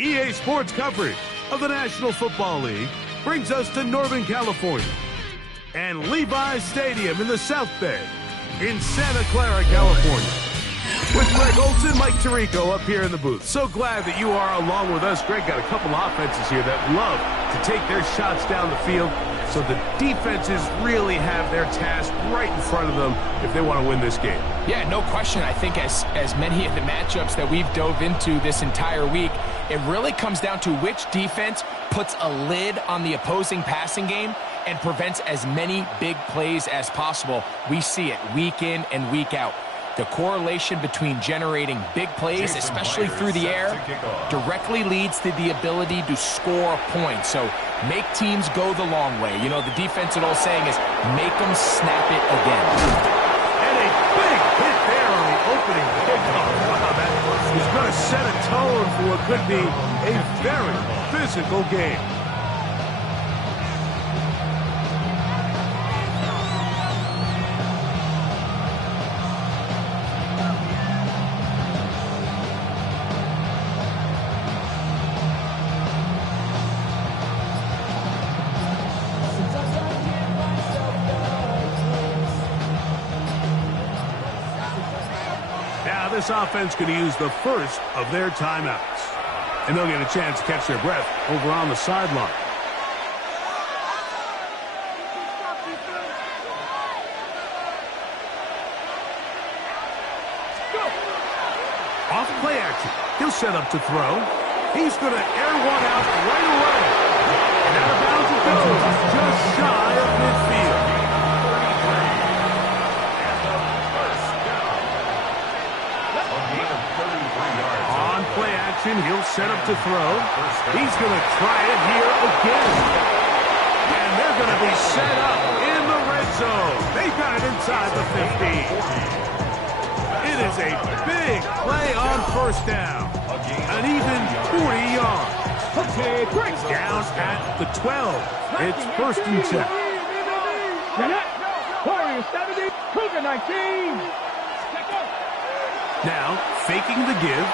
EA Sports coverage of the National Football League brings us to Northern California and Levi's Stadium in the South Bay in Santa Clara, California. With Greg Olson, Mike Tirico up here in the booth. So glad that you are along with us. Greg got a couple of offenses here that love to take their shots down the field, so the defenses really have their task right in front of them if they want to win this game. Yeah, no question. I think as many of the matchups that we've dove into this entire week, it really comes down to which defense puts a lid on the opposing passing game and prevents as many big plays as possible. We see it week in and week out. The correlation between generating big plays, especially through the air, directly leads to the ability to score points. So make teams go the long way. You know, the defensive old saying is, make them snap it again. And a big hit there on the opening kickoff. Wow, that is going to set a tone for what could be a very physical game. Now this offense going to use the first of their timeouts. And they'll get a chance to catch their breath over on the sideline. Off play action. He'll set up to throw. He's going to air one out right away. And out of bounds it goes, just shy of midfield. On play action, he'll set up to throw. He's going to try it here again. And they're going to be set up in the red zone. They got it inside the 50. It is a big play on first down. An even 40 yards. Okay, great. Down at the 12. It's first and 10. Warriors 70, Cougar 19. Now, faking the give.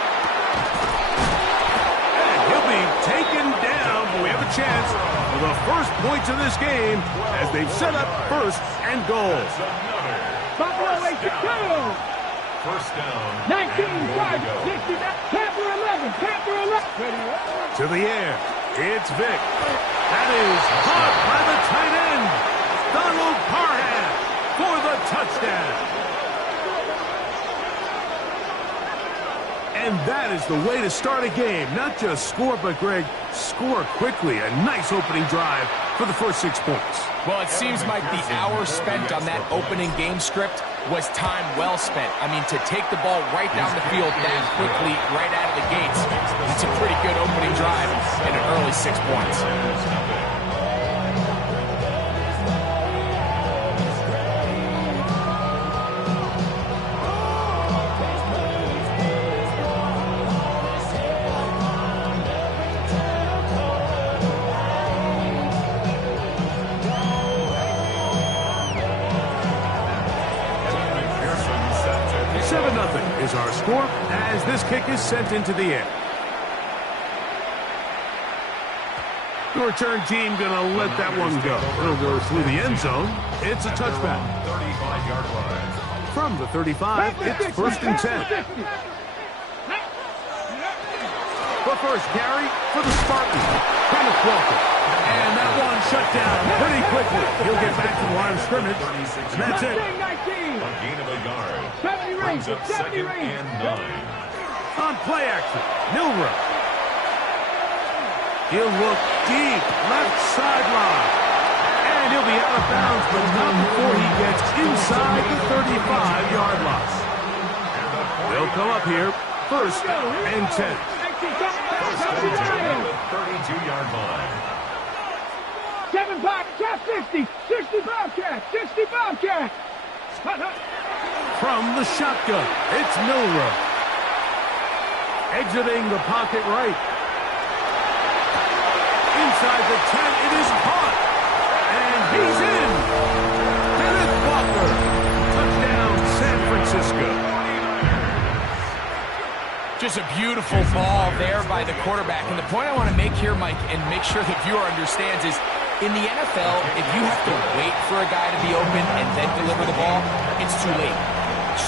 And he'll be taken down, but we have a chance for the first points of this game as they've set up first and goal. Buffalo 82. First down. 19, 5, 60, Tampa 11, Tampa 11. To the air, it's Vic. That is caught by the tight end, Donald Parham, for the touchdown. And that is the way to start a game. Not just score, but, Greg, score quickly. A nice opening drive for the first 6 points. Well, it seems like the hour spent on that opening game script was time well spent. I mean, to take the ball right down the field that quickly, right out of the gates, it's a pretty good opening drive and an early 6 points. Is our score as this kick is sent into the air. The return team going to let that one go. It'll go through the end zone. It's a touchback. 35-yard line. From the 35, it's first and 10. The first carry for the Spartans. Kenneth Walker. And that one shut down pretty quickly. He'll get back to the line of scrimmage. And that's it. A gain of a yard. 70 range, 70 range. And 9. On play action, Milrow. He'll look deep, left sideline. And he'll be out of bounds, but not before he gets inside the 35-yard line. They'll come up here, first and 10. First and 10 at the 32-yard line. 7 Bobcat, 60, 60 Bobcat, 60 Bobcat. From the shotgun, it's Milrow. Exiting the pocket right. Inside the 10, it is caught. And he's in. Kenneth Walker. Touchdown, San Francisco. Just a beautiful ball there by the quarterback. And the point I want to make here, Mike, and make sure the viewer understands is, in the NFL, if you have to wait for a guy to be open and then deliver the ball, it's too late.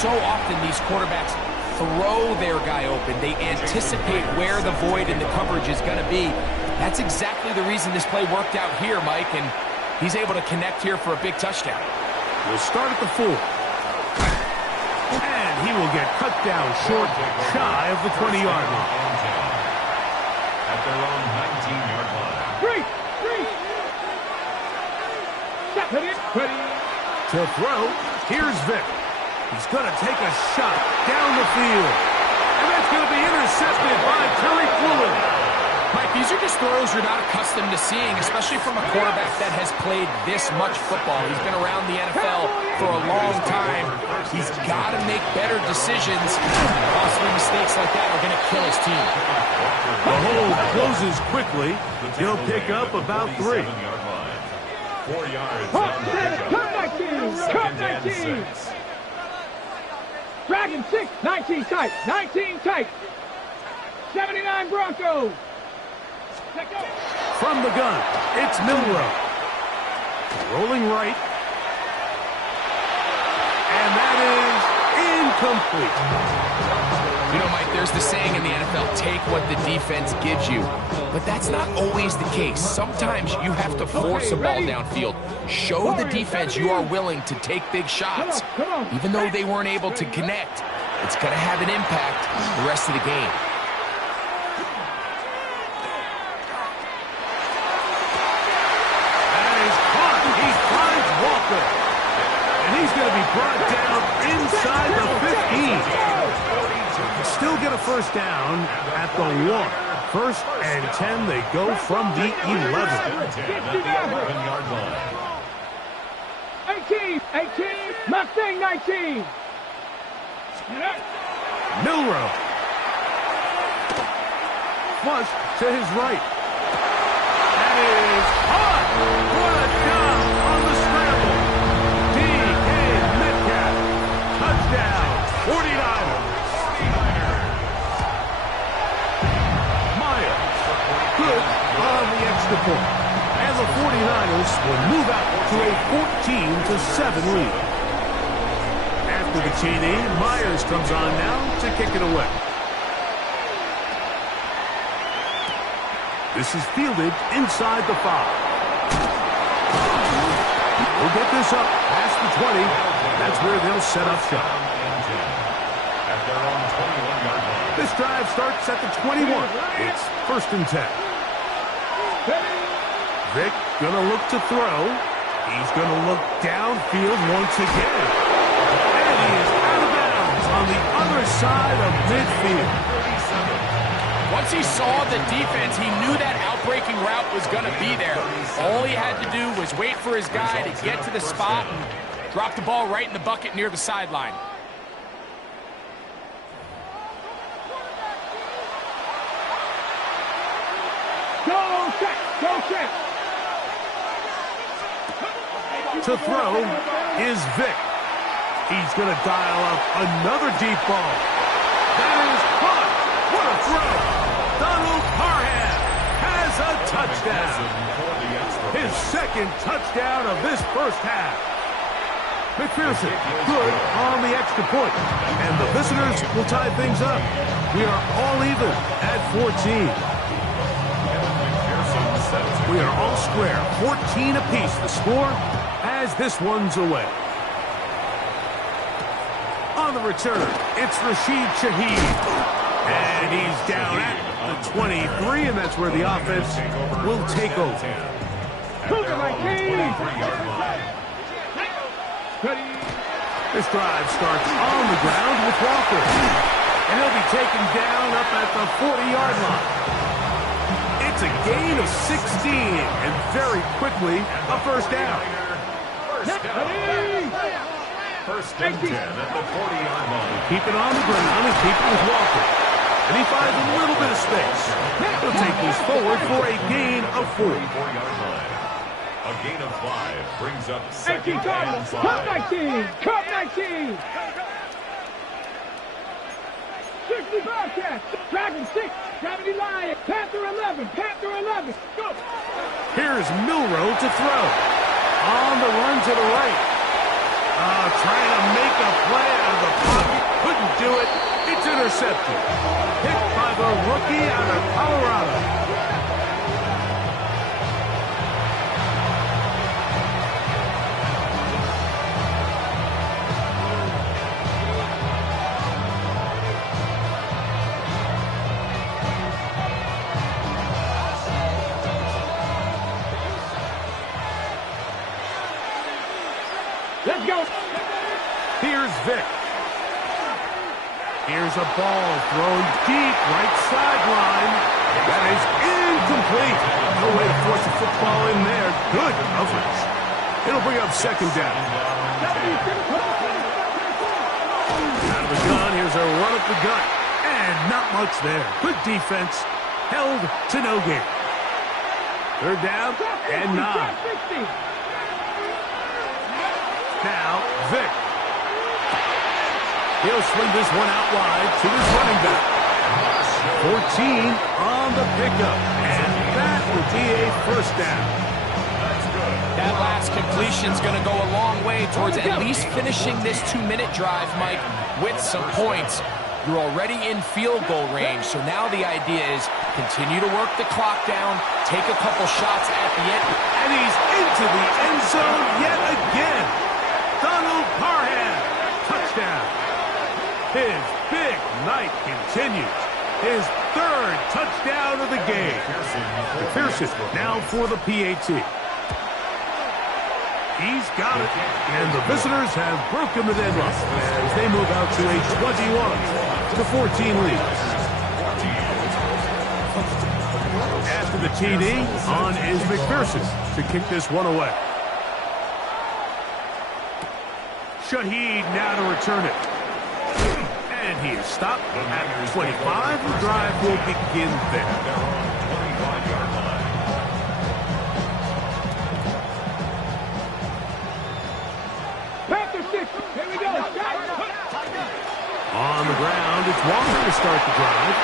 So often these quarterbacks throw their guy open. They anticipate where the void in the coverage is going to be. That's exactly the reason this play worked out here, Mike, and he's able to connect here for a big touchdown. We'll start at the 4. And he will get cut down short, shy of the 20-yard line. At their own 19-yard line. To throw, here's Vic. He's going to take a shot down the field. And that's going to be intercepted by Terry Fluid. Mike, these are just throws you're not accustomed to seeing, especially from a quarterback that has played this much football. He's been around the NFL for a long time. He's got to make better decisions. Costly mistakes like that are going to kill his team. The hold closes quickly. He'll pick up about 3. 4 yards on the pickup. Cut 19. Dragon 6, 19 tight, 19 tight. 79 Broncos. From the gun, it's Milrow. Rolling right. And that is incomplete. You know, Mike, there's the saying in the NFL, take what the defense gives you. But that's not always the case. Sometimes you have to force a ball downfield. Show the defense you are willing to take big shots. Even though they weren't able to connect, it's going to have an impact the rest of the game. That is caught. He finds Walker. And he's going to be brought down inside the 15. Still get a first down at the 1. 1st and 10, they go from the 11. 11-yard line. 18, Mustang 19. Milrow. Flush to his right. That is caught. What a job on the scramble. D.K. Metcalf. Touchdown. 49ers. Good on the extra point. And the 49ers will move out to a 14-7 lead. After the TD, Myers comes on now to kick it away. This is fielded inside the 5. We'll get this up past the 20. That's where they'll set up shop. At their own 21-yard line. This drive starts at the 21. It's 1st and 10. Vic gonna look to throw. He's gonna look downfield once again. And he is out of bounds on the other side of midfield. Once he saw the defense, he knew that outbreaking route was going to be there. All he had to do was wait for his guy to get to the spot and drop the ball right in the bucket near the sideline. Go check. To throw is Vic. He's going to dial up another deep ball. That is caught. What a throw. Donald Parham has a touchdown. His 2nd touchdown of this first half. McPherson, good on the extra point. And the visitors will tie things up. We are all even at 14. We are all square, 14 apiece the score as this one's away. On the return, it's Rashid Shaheed. And he's down at the 23, and that's where the offense will take over. This drive starts on the ground with Walker. And he'll be taken down up at the 40-yard line. It's a gain of 16, and very quickly, a first down. First and 10 at the 40-yard line. Keep it on the ground and keep it with Walker. And he finds a little bit of space. He'll take this forward for a gain of 4. 44-yard line. A gain of 5 brings up 2nd and 5. Cut 19. 60 Bobcats. Dragon 6. Gravity Lion. Panther 11. Panther 11. Go. Here's Milrow to throw. On the run to the right. Trying to make a play out of the pocket. Couldn't do it. It's intercepted. Picked by the rookie out of Colorado. Let's go. Here's Vic. Here's a ball thrown deep right sideline. That is incomplete. No way to force a football in there. Good coverage. It'll bring up second down. Out of the gun. Here's a run up the gut. And not much there. Good defense. Held to no gain. Third down and 9. Now, Vic. He'll swing this one out wide to his running back. 14 on the pickup. And that will be a first down. That last completion's going to go a long way towards at least finishing this 2-minute drive, Mike, with some points. You're already in field goal range, so now the idea is continue to work the clock down, take a couple shots at the end. And he's into the end zone yet again. Donald Parham, touchdown. His big night continues. His third touchdown of the game. McPherson now for the PAT. He's got it. And the visitors have broken the deadlock as they move out to a 21-14 lead. After the TD, on is McPherson to kick this one away. Shaheed now to return it. And he is stopped at 25. The drive will begin there. Panther 6. Here we go. On the ground, it's Walker to start the drive.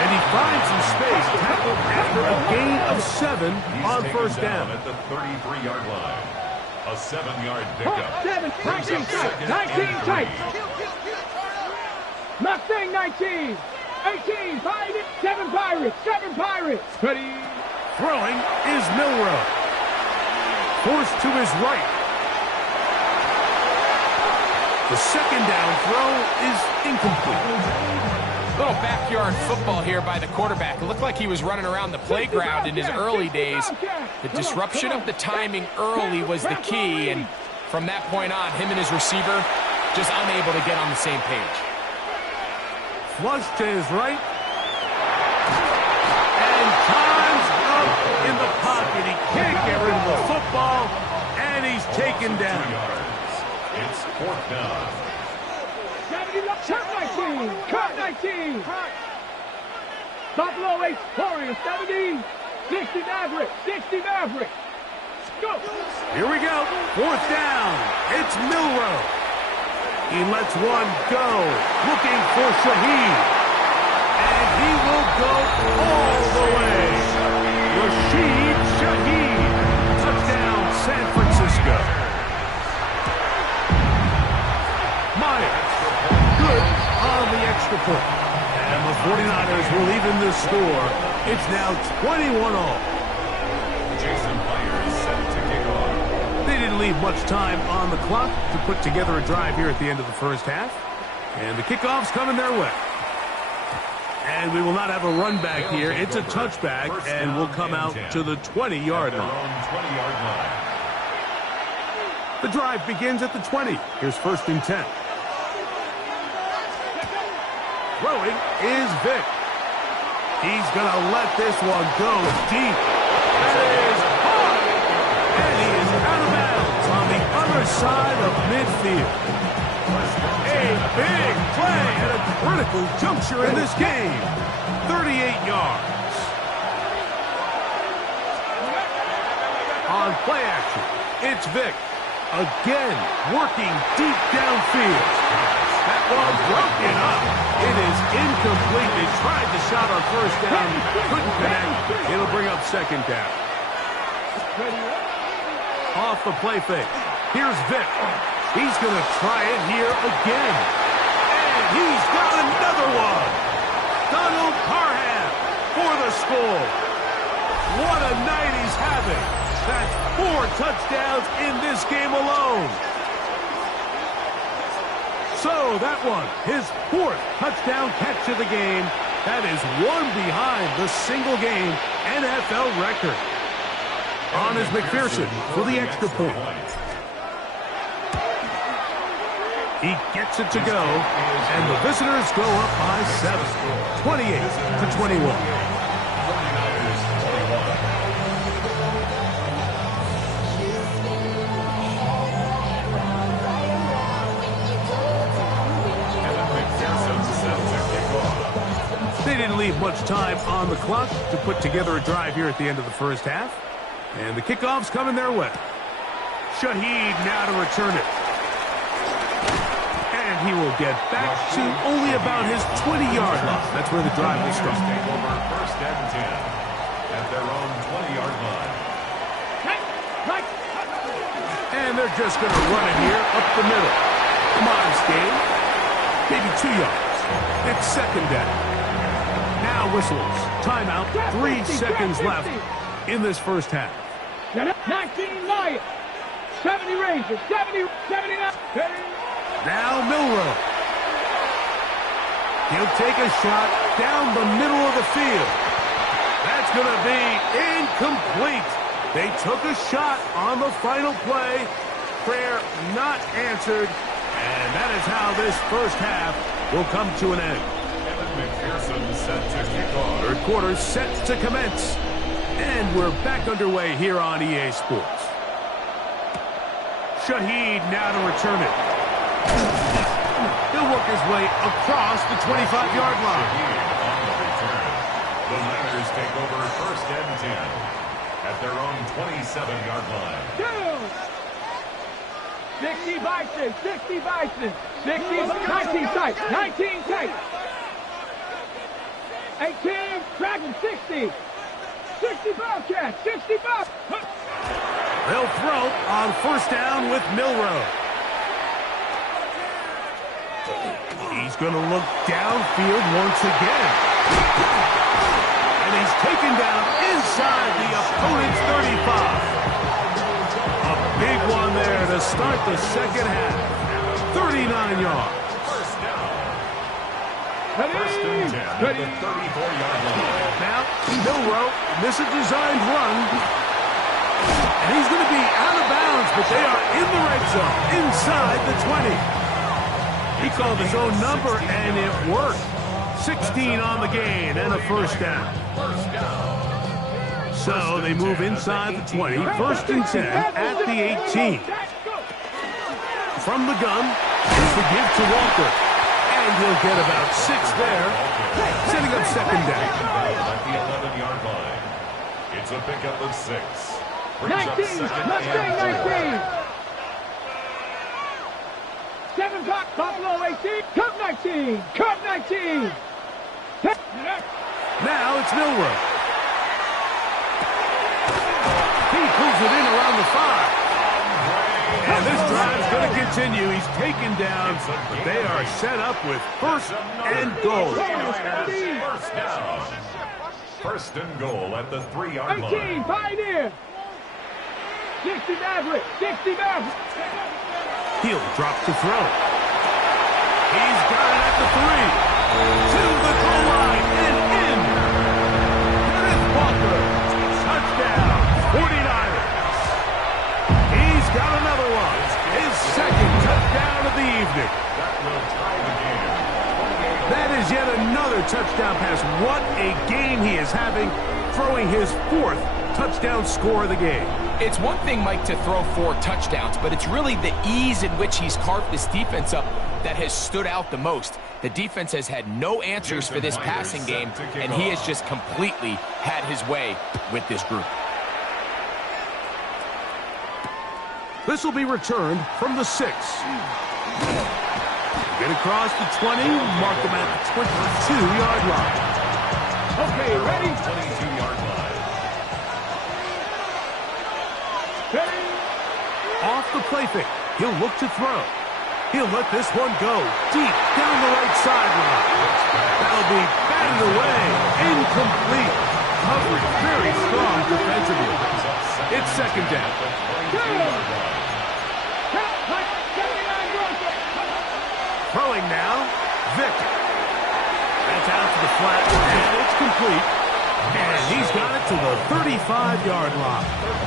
And he finds some space tackled after a gain of 7 on first down. At the 33-yard line. A 7-yard pickup. 7, 19 tight, 19 tight. Mustang 19, 18, Pirates, 7 Pirates, 7 Pirates. Ready. Throwing is Milrow. Forced to his right. The second down throw is incomplete. Little backyard football here by the quarterback. It looked like he was running around the playground in his early days. The disruption of the timing early was the key, and from that point on, him and his receiver just unable to get on the same page. Flush to his right. And time's up in the pocket. He can't get rid of the football, and he's taken down. It's fourth down. Cut 19, cut 19. Buffalo 8, Warriors 70, 60 Maverick, 60 Maverick. Go. Here we go. Fourth down. It's Milrow. He lets one go. Looking for Shaheed. And he will go all the way. Rashid Shaheed. Touchdown, San Francisco. Myers. Good on the extra point. And the 49ers will even the score. It's now 21-all. Jason Myers set to kick off. They didn't leave much time on the clock to put together a drive here at the end of the first half. And the kickoff's coming their way. And we will not have a run back here. It's a touchback, and we'll come out to the 20-yard line. The drive begins at the 20. Here's first and 10. Throwing is Vic. He's going to let this one go deep. That is hard. And he is out of bounds on the other side of midfield. A big play at a critical juncture in this game. 38 yards. On play action, it's Vic. Again, working deep downfield. That football broken up. It is incomplete. They tried the shot on first down, couldn't connect. It'll bring up second down. Off the play fake. Here's Vic. He's going to try it here again. And he's got another one. Donald Parham for the score. What a night he's having. That's 4 touchdowns in this game alone. So that one, his 4th touchdown catch of the game. That is one behind the single-game NFL record. On is McPherson for the extra point. He gets it to go, and the visitors go up by 7, 28-21. They didn't leave much time on the clock to put together a drive here at the end of the first half. And the kickoff's coming their way. Shaheed now to return it. And he will get back to only about his 20-yard line. That's where the drive will start. First and 10 at their own 20-yard line. And they're just going to run it here up the middle. Modest gain. Maybe 2 yards. It's second down. Now whistles. Timeout. 3 seconds left in this first half. 19 Lions. 70 Rangers. 79. Now Milroe. He'll take a shot down the middle of the field. That's going to be incomplete. They took a shot on the final play. Prayer not answered. And that is how this first half will come to an end. McPherson set to kick off. Third quarter set to commence. And we're back underway here on EA Sports. Shaheed now to return it. He'll work his way across the 25-yard line. The Niners take over first and 10 at their own 27-yard line. 60 Bison, 60 Bison, 60, 19 tight, 19 tight. 18, Dragon, 60. 60 Bobcats, 60 Bob. They'll throw on first down with Milroe. He's going to look downfield once again. And he's taken down inside the opponent's 35. A big one there to start the second half. 39 yards. First and 10 at the 34-yard line. Now, Milroe, this is a designed run. And he's going to be out of bounds, but they are in the red zone, inside the 20. He called his own number, and it worked. 16 on the gain and a first down. So they move inside the 20, first and 10 at the 18. From the gun, it's the give to Walker. And he'll get about 6 there, setting up second down. At the 11-yard line. It's a pickup of 6. 19, Mustang 19. 7 Buffalo 18, Cub 19, Cub 19. Now it's Milroe. He pulls it in around the 5. And this drive's going to continue. He's taken down, but they are set up with first and goal. First down. First and goal at the 3-yard 18, line. Pioneer. 60 Maverick, 60 Maverick. He'll drop to throw. He's got it at the 3. To the goal line and in. Kenneth Walker. Touchdown. 49ers. He's got another one. His second touchdown of the evening. That will tie the game. That is yet another touchdown pass. What a game he is having, throwing his 4th touchdown score of the game. It's one thing, Mike, to throw 4 touchdowns, but it's really the ease in which he's carved this defense up that has stood out the most. The defense has had no answers for this passing game, and he has just completely had his way with this group. This will be returned from the 6. Get across the 20, mark them at the 22-yard line. Okay, ready? 22-yard line. Ready? Off the play fake. He'll look to throw. He'll let this one go deep down the right sideline. That'll be batted away. Incomplete. Coverage very strong defensively. It's second down. Throwing now. Vick. That's out to the flat, and it's complete. And he's got it to the 35-yard line.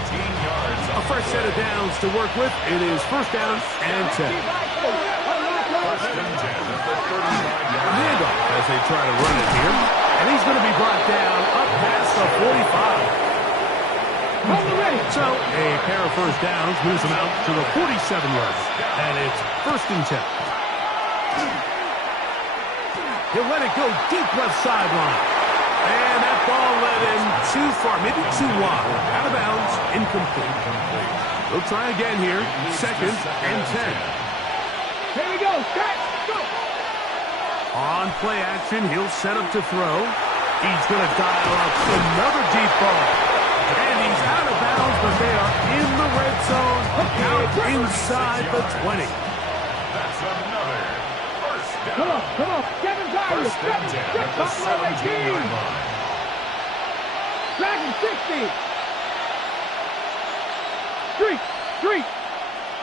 13 yards. A fresh set of downs to work with. It is first down and 10. First and 10 at the 35-yard line. Handoff as they try to run it here. And he's going to be brought down up past the 45. So a pair of first downs moves him out to the 47-yard. And it's first and 10. He'll let it go deep left sideline. And that ball led in too far, maybe too wide. Out of bounds, incomplete. We'll try again here. Second and 10. Here we go. Set. Go. On play action, he'll set up to throw. He's going to dial up another deep ball. And he's out of bounds, but they are in the red zone, out inside the 20. That's another first down. Come on, come on. 7 Tigers. First and 10 at the 17-yard line. Dragon 60. Street.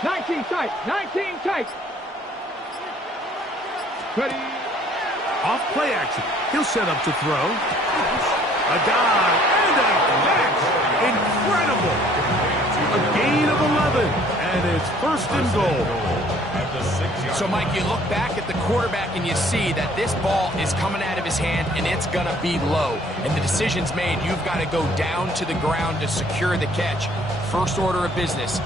19 tight. 19 tight. Ready. Off play action. He'll set up to throw. A dive and a catch. Incredible. A gain of 11. And it's first and goal. At the 6-yard So, Mike, you look back at the quarterback and you see that this ball is coming out of his hand and it's going to be low. And the decision's made. You've got to go down to the ground to secure the catch. First order of business.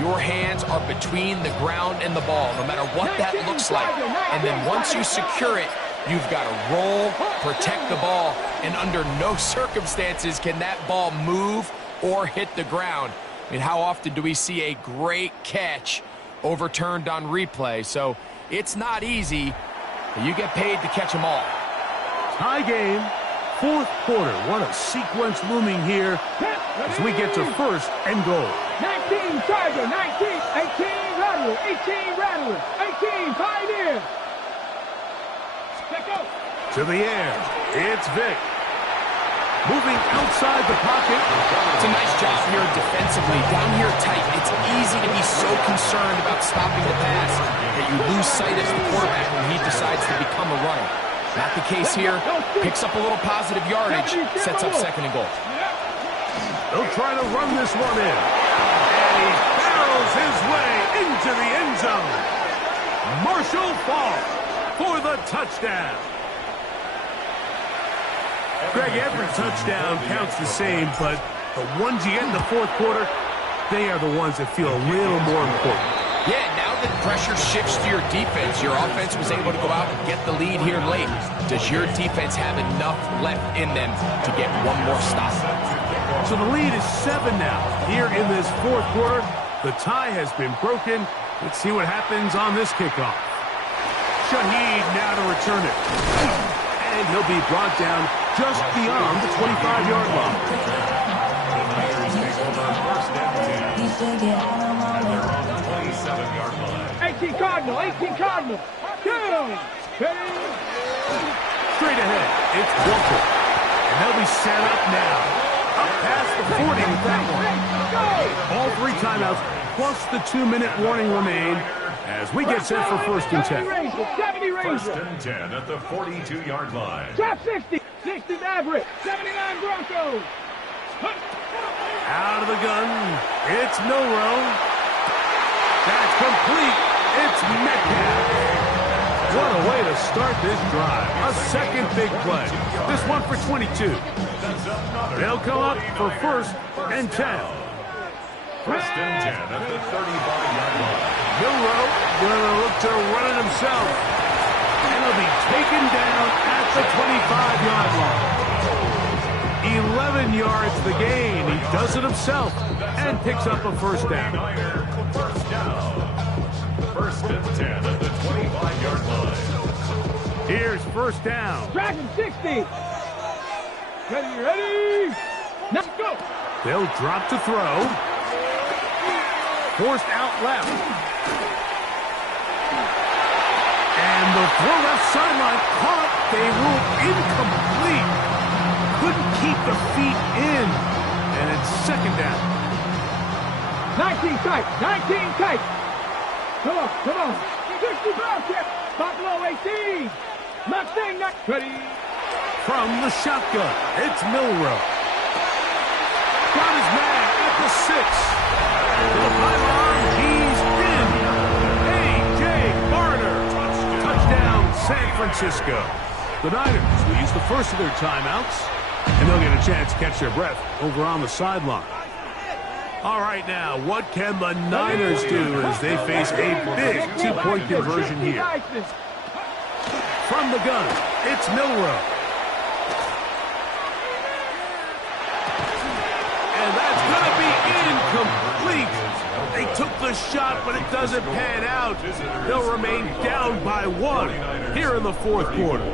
Your hands are between the ground and the ball, no matter what that looks like. And then once you secure it, you've got to roll, protect the ball, and under no circumstances can that ball move or hit the ground. I mean, how often do we see a great catch overturned on replay? So it's not easy, but you get paid to catch them all. Tie game. Fourth quarter. What a sequence looming here as we get to first and goal. 19 Tiger. 19. 18 Rattler. 18 Rattler. 18 Pioneer. Let go. To the air. It's Vick. Moving outside the pocket. It's a nice job here defensively. Down here tight, it's easy to be so concerned about stopping the pass that you lose sight as the quarterback when he decides to become a runner. Not the case here. Picks up a little positive yardage, sets up second and goal. They'll try to run this one in. And he barrels his way into the end zone. Marshall Faulk for the touchdown. Greg, every touchdown counts the same, but the ones you get in the fourth quarter, they are the ones that feel a little more important. Yeah, now that pressure shifts to your defense, your offense was able to go out and get the lead here late. Does your defense have enough left in them to get one more stop? So the lead is 7 now. Here in this fourth quarter, the tie has been broken. Let's see what happens on this kickoff. Shaheed now to return it. And he'll be brought down just beyond the 25-yard line. The Tigers take over first and 10 at their own 27-yard line. 18 Cardinal. 18 Cardinal. Down. Ready. Straight ahead, it's Walker. And they'll be set up now. Up past the 40 with that one. All 3 timeouts, plus the 2-minute warning remain as we get set for first and 10. 70 Ranger. First and 10 at the 42-yard line. Drop 60. 60 Maverick. 79 Broncos. Out of the gun, it's Milrow. That's complete. It's Metcalf. What a way to start this drive. A second big play. This one for 22. They'll come up for first and 10. First and 10 at the 35-yard line. Milrow going to look to run it himself. And he'll be taken down at the 25-yard line. 11 yards the gain. He does it himself and picks up a first down. First down. First and 10 at the 25-yard line. Here's first down. Dragon 60. Ready. Let's go. They'll drop to throw. Forced out left. And the throw left sideline caught. They ruled incomplete. Couldn't keep the feet in. And it's second down. 19 tight. 19 tight. Come on. 60 ball check. Buffalo 18. Mustang ready. From the shotgun, it's Milrow. Got his man at the 6. To the pylon, he's in. A.J. Barner. Touchdown, San Francisco. The Niners will use the first of their timeouts, and they'll get a chance to catch their breath over on the sideline. All right, now, what can the Niners do as they face a big 2-point conversion here? From the gun, it's Milrow. And that's going to be incomplete. They took the shot, but it doesn't pan out. They'll remain down by 1 here in the fourth quarter.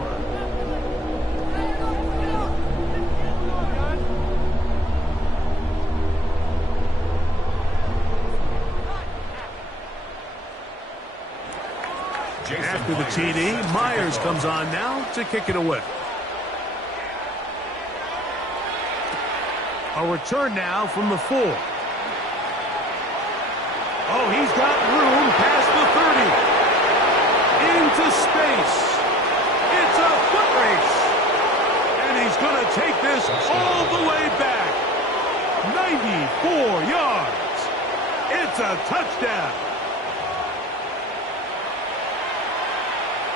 After the TD, Myers comes on now to kick it away. A return now from the 4. Oh, he's got room past the 30. Into space. It's a foot race. And he's going to take this all the way back. 94 yards. It's a touchdown.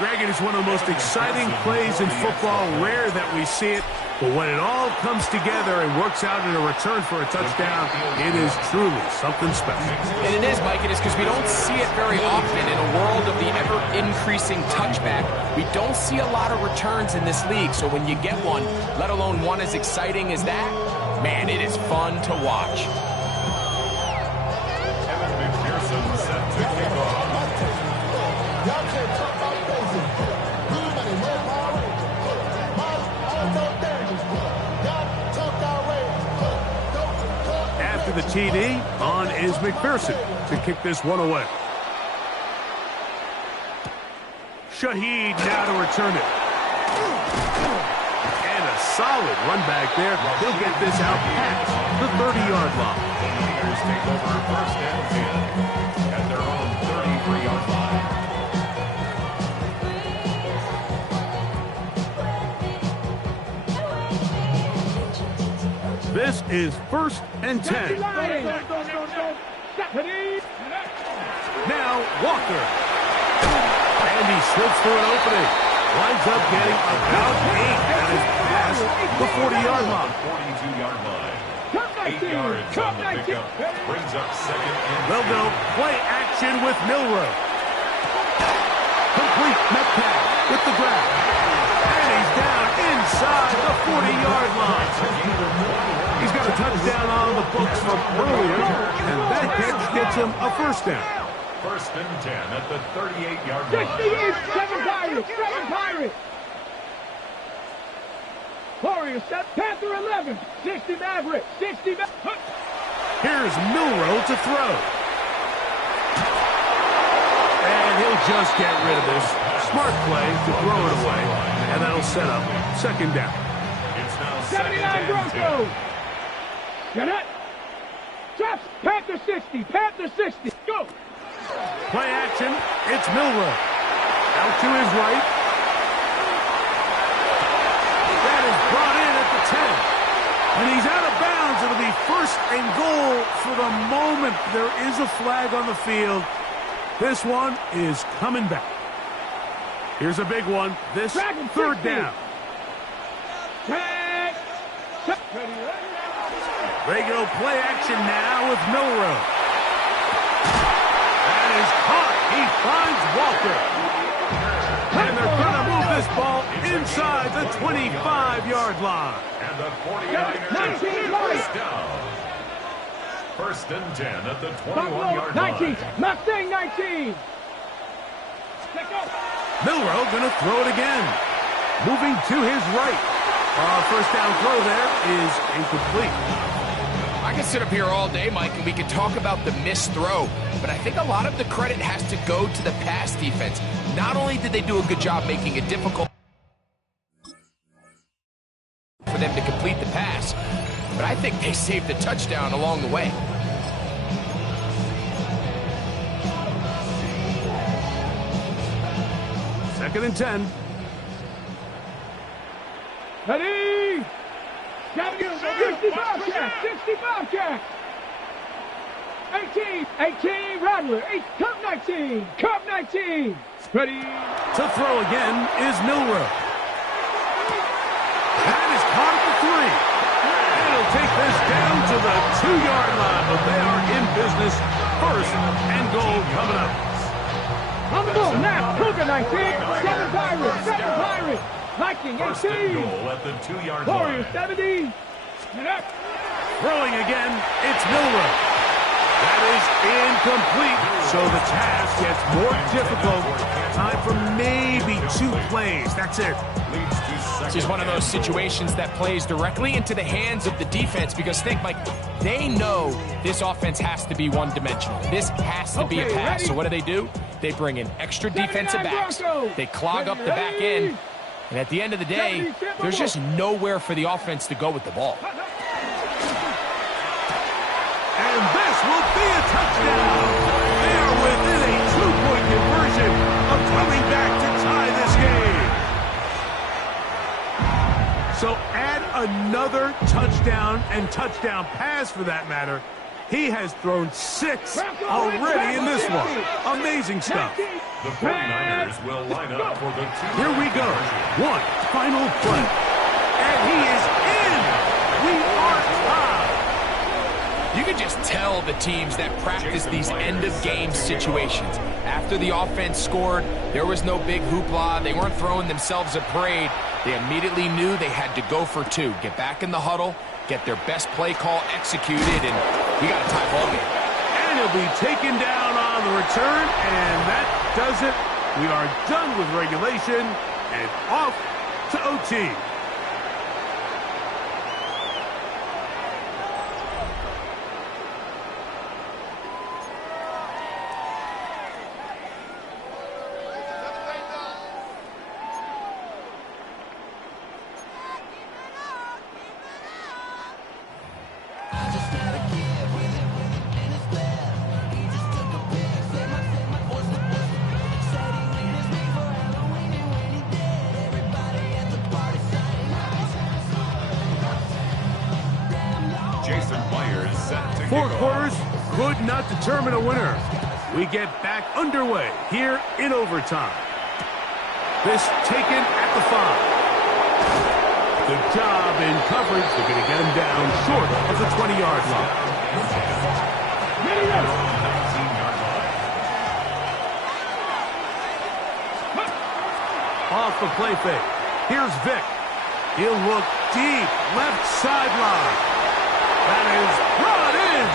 Greg, it is one of the most exciting plays in football. Rare that we see it, but when it all comes together and works out in a return for a touchdown, it is truly something special. And it is, Mike. It is because we don't see it very often in a world of the ever-increasing touchback. We don't see a lot of returns in this league, so when you get one, let alone one as exciting as that, man, it is fun to watch. Evan McPherson set to kick off. After the TD, on is McPherson to kick this one away. Shaheed now to return it. And a solid run back there. He'll get this out past the 30-yard line. The Niners take over first and 10 at their own 33-yard line. This is first and 10. Now Walker. And he slips through an opening. Winds up getting about 8 at his pass, the 40-yard line. 42-yard line. 8 yards on the pickup. Brings up second and 10. They'll go play action with Milrow. Complete Metcalf with the grab. And he's down inside the 40-yard line. He's got a touchdown on the books from earlier, and that catch gets him a first down. First and 10 at the 38-yard line. 7 Pirates. Warriors set. Panther 11. 60 Mavericks. 60 Mavericks. Here's Milrow to throw. And he'll just get rid of this. Smart play to throw it away, and that'll set up second down. It's now 79 Broncos. Get it? Drops. Panther 60. Panther 60. Go. Play action. It's Milrow. Out to his right. That is brought in at the 10. And he's out of bounds. It'll be first and goal for the moment. There is a flag on the field. This one is coming back. Here's a big one. This Dragon third 60. down. Tag. They go play action now with Milrow. That is caught. He finds Walker. And they're going to move this ball inside the 25-yard line. And the 49ers first down. First and 10 at the 21-yard line. 19. Mustang 19. Milroe going to throw it again. Moving to his right. First down throw there is incomplete. I can sit up here all day, Mike, and we can talk about the missed throw, but I think a lot of the credit has to go to the pass defense. Not only did they do a good job making it difficult for them to complete the pass, but I think they saved the touchdown along the way. Second and 10. Ready? 65 catch, 65 catch. 18, Rattler, Cup 19, Cup 19. Ready? To throw again is Milroe. That is caught at the 3. And he'll take this down to the 2-yard line, but they are in business. First and goal coming up. On the ball now, Cougar 19, 7 Pirates, Viking 18. First and goal at the 2-yard line. Warriors 70. And up. Throwing again, it's Milroe. That is incomplete, so the task gets more difficult. Time for maybe 2 plays. That's it. This is one of those situations that plays directly into the hands of the defense because think, Mike, they know this offense has to be one-dimensional. This has to be a pass. Ready? So what do? They bring in extra defensive backs. They clog up the back end. And at the end of the day, there's just nowhere for the offense to go with the ball. And this will be a touchdown. They are within a 2-point conversion of coming back to tie this game. So add another touchdown and touchdown pass for that matter. He has thrown 6 already in this one. Amazing stuff. The 49ers will line up for the 2. Here we go. One final play. And he is in. We are tied. You can just tell the teams that practice these end-of-game situations. After the offense scored, there was no big hoopla. They weren't throwing themselves a parade. They immediately knew they had to go for 2. Get back in the huddle, get their best play call executed, and we got a tie ball game. And he'll be taken down on the return, and that does it. We are done with regulation and off to OT. Four quarters could not determine a winner. We get back underway here in overtime. This taken at the 5. Good job in coverage. They're going to get him down short of the 20-yard line. Off the play fake. Here's Vick. He'll look deep, left sideline. That is brought in.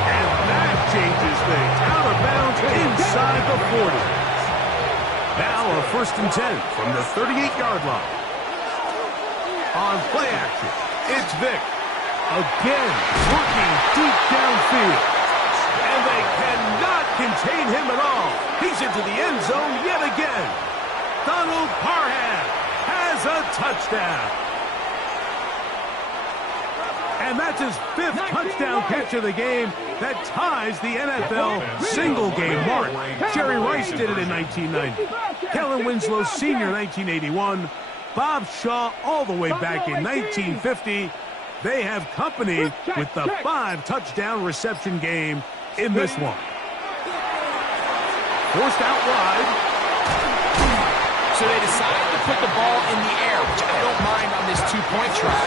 And that changes things. Out of bounds inside the 40. Now a 1st and 10 from the 38-yard line. On play action, it's Vick. Again, working deep downfield. And they cannot contain him at all. He's into the end zone yet again. Donald Parham has a touchdown. And that's his 5th touchdown catch of the game. That ties the NFL single-game mark. Jerry Rice did it in 1990. Kellen Winslow Sr. 1981. Bob Shaw all the way back in 1950. They have company with the 5-touchdown reception game in this one. Forced out wide. So they decided to put the ball in the air, which I don't mind on this 2-point try.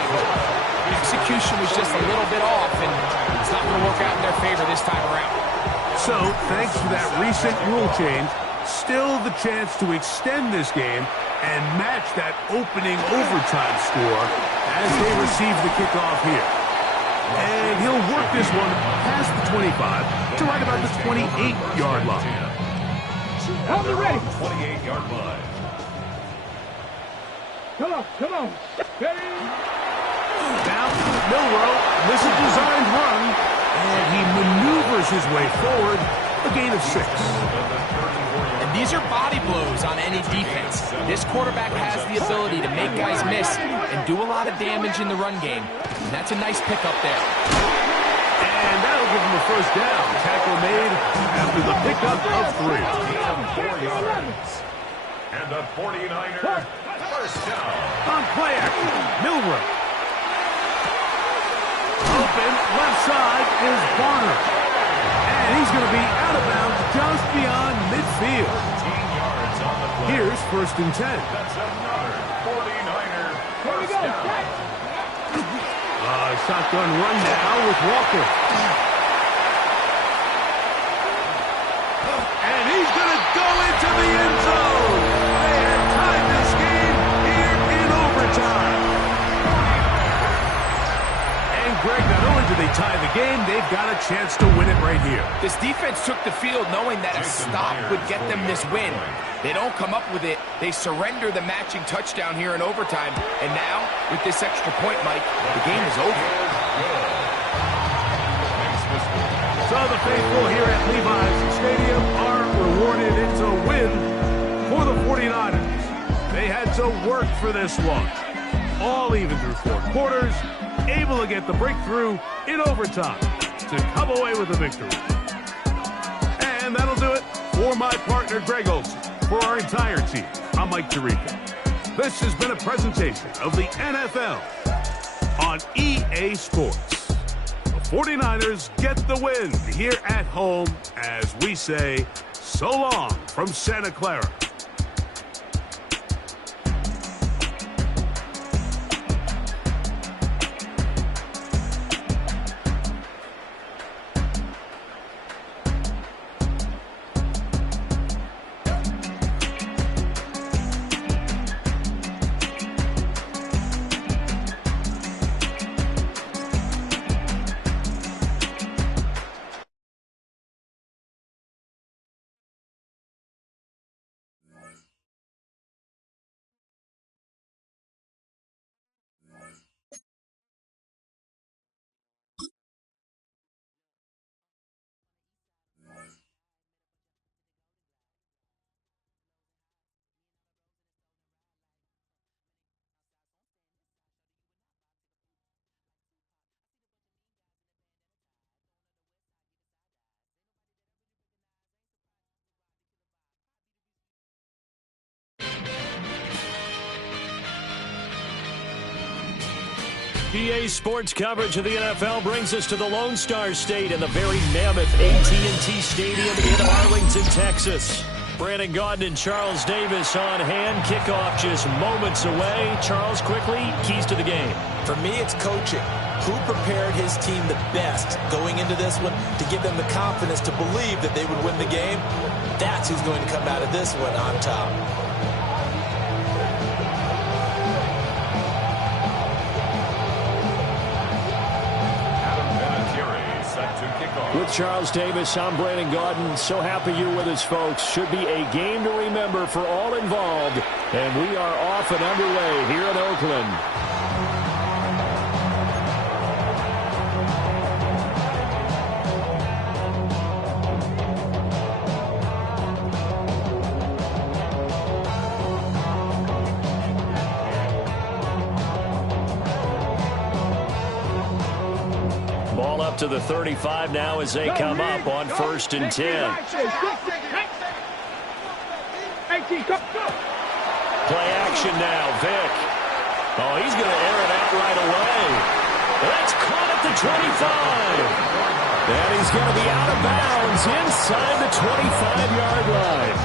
The execution was just a little bit off, and it's not going to work out in their favor this time around. So, thanks to that recent rule change, still the chance to extend this game and match that opening overtime score as they receive the kickoff here. And he'll work this one past the 25 to right about the 28-yard line. Hold it ready. 28-yard line. Come on. Ready? Now, Milrow, this is designed run, and he maneuvers his way forward, a gain of 6. And these are body blows on any defense. This quarterback has the ability to make guys miss and do a lot of damage in the run game. And that's a nice pickup there. And that'll give him a first down. Tackle made after the pickup of 3. 4 yards. And the 49er first down. On play action, Milrow. Open, left side is Barner. And he's going to be out of bounds just beyond midfield. 13 yards on the play. Here's 1st and 10. That's another 49er first down. Shotgun run now with Walker. And he's going to go into the end zone. They have tied this game here in overtime. And Greg, not only do they tie the game, they've got a chance to win it right here. This defense took the field knowing that a stop would get them this win. They don't come up with it. They surrender the matching touchdown here in overtime. And now, with this extra point, Mike, the game is over. So the faithful here at Levi's Stadium are rewarded. It's a win for the 49ers. They had to work for this one. All even through 4 quarters, able to get the breakthrough in overtime to come away with a victory. And that'll do it for my partner, Greg Olson. For our entire team, I'm Mike Tirico. This has been a presentation of the NFL on EA Sports. The 49ers get the win here at home as we say so long from Santa Clara. EA Sports coverage of the NFL brings us to the Lone Star State and the very mammoth AT&T Stadium in Arlington, Texas. Brandon Gaudin and Charles Davis on hand. Kickoff just moments away. Charles, quickly, keys to the game. For me, it's coaching. Who prepared his team the best going into this one to give them the confidence to believe that they would win the game? That's who's going to come out of this one on top. With Charles Davis, I'm Brandon Gaudin. So happy you're with us, folks. Should be a game to remember for all involved. And we are off and underway here in Oakland. To the 35 now as they come up on 1st and 10. Play action now, Vic. Oh, he's going to air it out right away. That's caught at the 25. And he's going to be out of bounds inside the 25-yard line.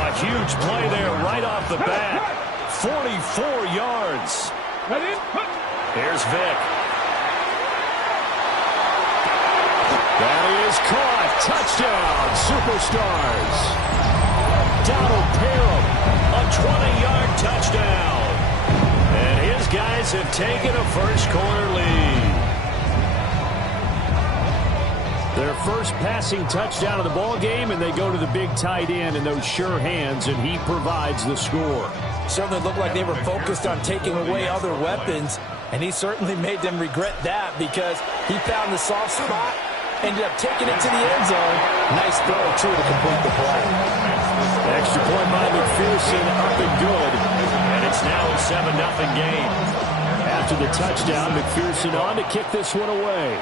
A huge play there right off the bat. 44 yards. Here's Vic. That is caught. Touchdown, Superstars. Donald Parham, a 20-yard touchdown. And his guys have taken a first-quarter lead. Their first passing touchdown of the ball game, and they go to the big tight end in those sure hands, and he provides the score. Certainly looked like they were focused on taking away other weapons, and he certainly made them regret that because he found the soft spot, ended up taking it to the end zone. Nice throw, too, to complete the play. Extra point by McPherson, up and good. And it's now a 7-0 game. After the touchdown, McPherson on to kick this one away.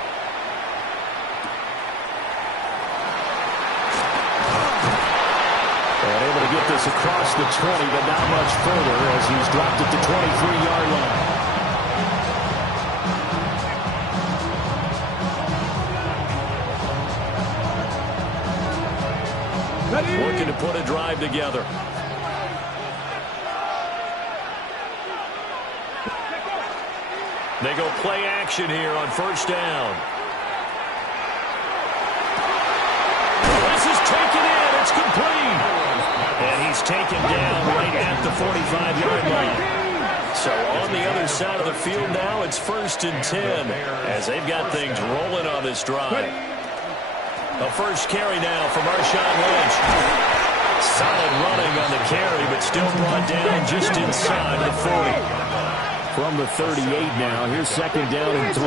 And able to get this across the 20, but not much further as he's dropped at the 23-yard line. Looking to put a drive together. They go play action here on first down. This is taken in. It's complete. And he's taken down right at the 45-yard line. So on the other side of the field now, it's 1st and 10 as they've got things rolling on this drive. A first carry now from Marshawn Lynch. Solid running on the carry, but still brought down just inside the 40. From the 38 now, here's 2nd down and 3.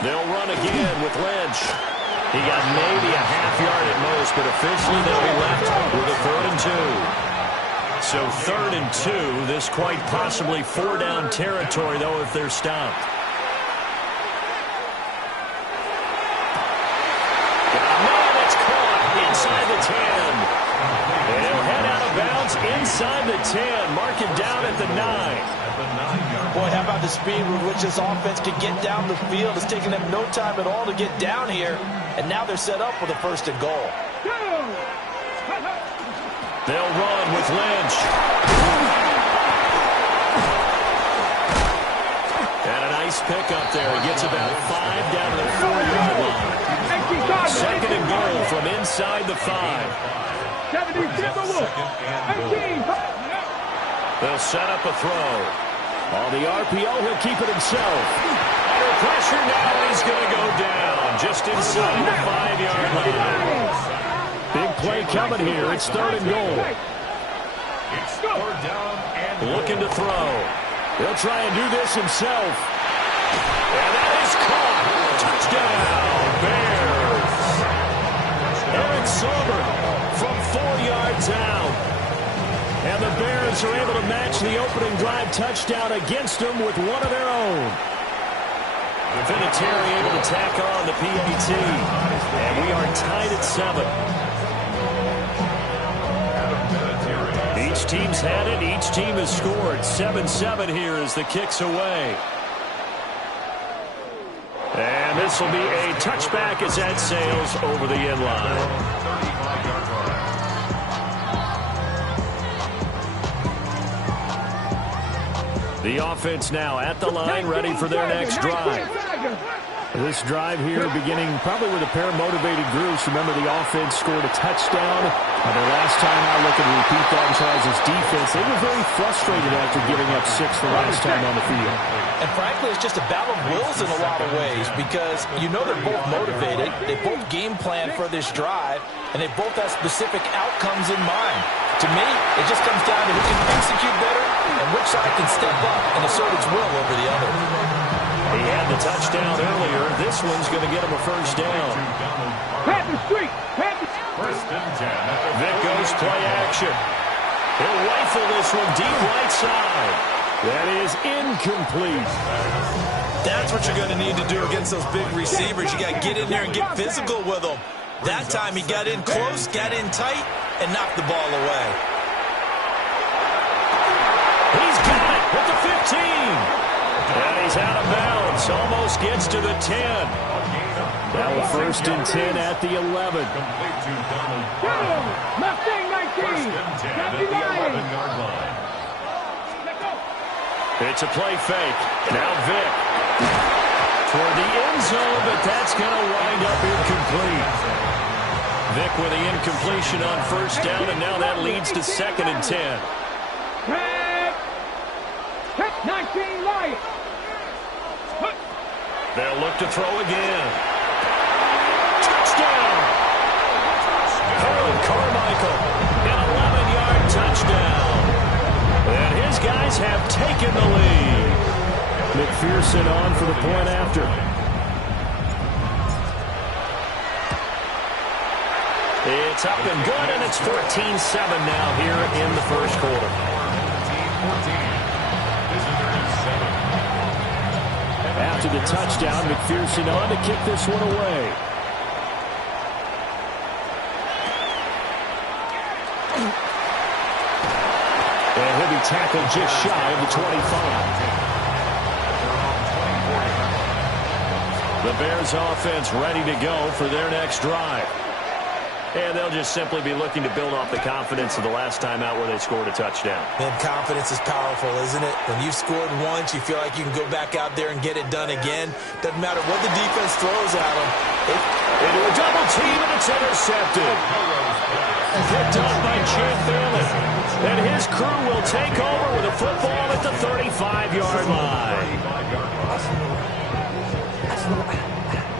They'll run again with Lynch. He got maybe a half yard at most, but officially they'll be left with a 3rd and 2. So 3rd and 2, this quite possibly 4-down territory, though, if they're stopped. Inside the 10. And he'll head out of bounds inside the 10. Mark him down at the 9. Boy, how about the speed with which this offense can get down the field? It's taking them no time at all to get down here. And now they're set up with a 1st and goal. They'll run with Lynch. And a nice pick up there. He gets about 5 down to the 4-yard line. 2nd and goal from inside the 5. They'll set up a throw. On the RPO, he'll keep it himself. Under pressure now, and he's going to go down just inside the 5-yard line. Big play coming here. It's 3rd and goal. Looking to throw. He'll try and do this himself. And that is caught. Touchdown, Bears. Eric Silver from 4 yards out. And the Bears are able to match the opening drive touchdown against them with one of their own. Vinatieri able to tack on the PAT. And we are tied at 7. Each team's had it. Each team has scored. 7-7 here as the kick's away. And this will be a touchback as that sails over the end line. The offense now at the line, ready for their next drive. This drive here beginning probably with a pair of motivated groups. Remember, the offense scored a touchdown. The last time I look and repeat that in Charles' defense, they were very frustrated after giving up 6 the last time on the field. And frankly, it's just a battle of wills in a lot of ways because you know they're both motivated. They both game plan for this drive, and they both have specific outcomes in mind. To me, it just comes down to who can execute better and which side can step up and assert its will over the other. He had the touchdown earlier. This one's going to get him a 1st down. Panther Street! Vic goes play action. He'll rifle this one deep right side. That is incomplete. That's what you're going to need to do against those big receivers. You got to get in there and get physical with them. That time he got in close, got in tight, and knocked the ball away. He's got it at the 15. And he's out of bounds. Almost gets to the 10. Now a 1st and 10 at the 11. Mustang 19! It's a play fake. Now Vic toward the end zone, but that's going to wind up incomplete. Vic with the incompletion on 1st down, and now that leads to 2nd and 10. 19 Lions! They'll look to throw again. McPherson on for the point after. It's up and good, and it's 14-7 now here in the first quarter. After the touchdown, McPherson on to kick this one away. And he'll be tackled just shy of the 25. The Bears offense ready to go for their next drive. And they'll just simply be looking to build off the confidence of the last time out where they scored a touchdown. Man, confidence is powerful, isn't it? When you've scored once, you feel like you can go back out there and get it done again. Doesn't matter what the defense throws at them. Into a double team, and it's intercepted. Picked up by Champ Bailey. And his crew will take over with a football at the 35-yard line.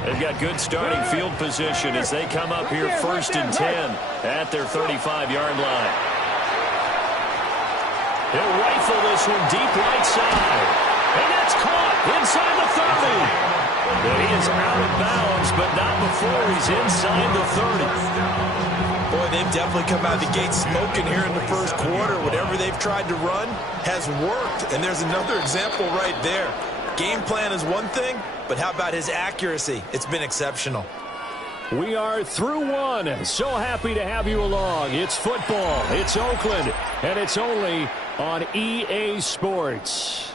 They've got good starting field position as they come up here 1st and 10 at their 35-yard line. He'll rifle this one deep right side. And that's caught inside the 30. And he is out of bounds, but not before he's inside the 30. Boy, they've definitely come out of the gate smoking here in the first quarter. Whatever they've tried to run has worked. And there's another example right there. Game plan is one thing, but how about his accuracy? It's been exceptional. We are through one. So happy to have you along. It's football. It's Oakland. And it's only on EA Sports.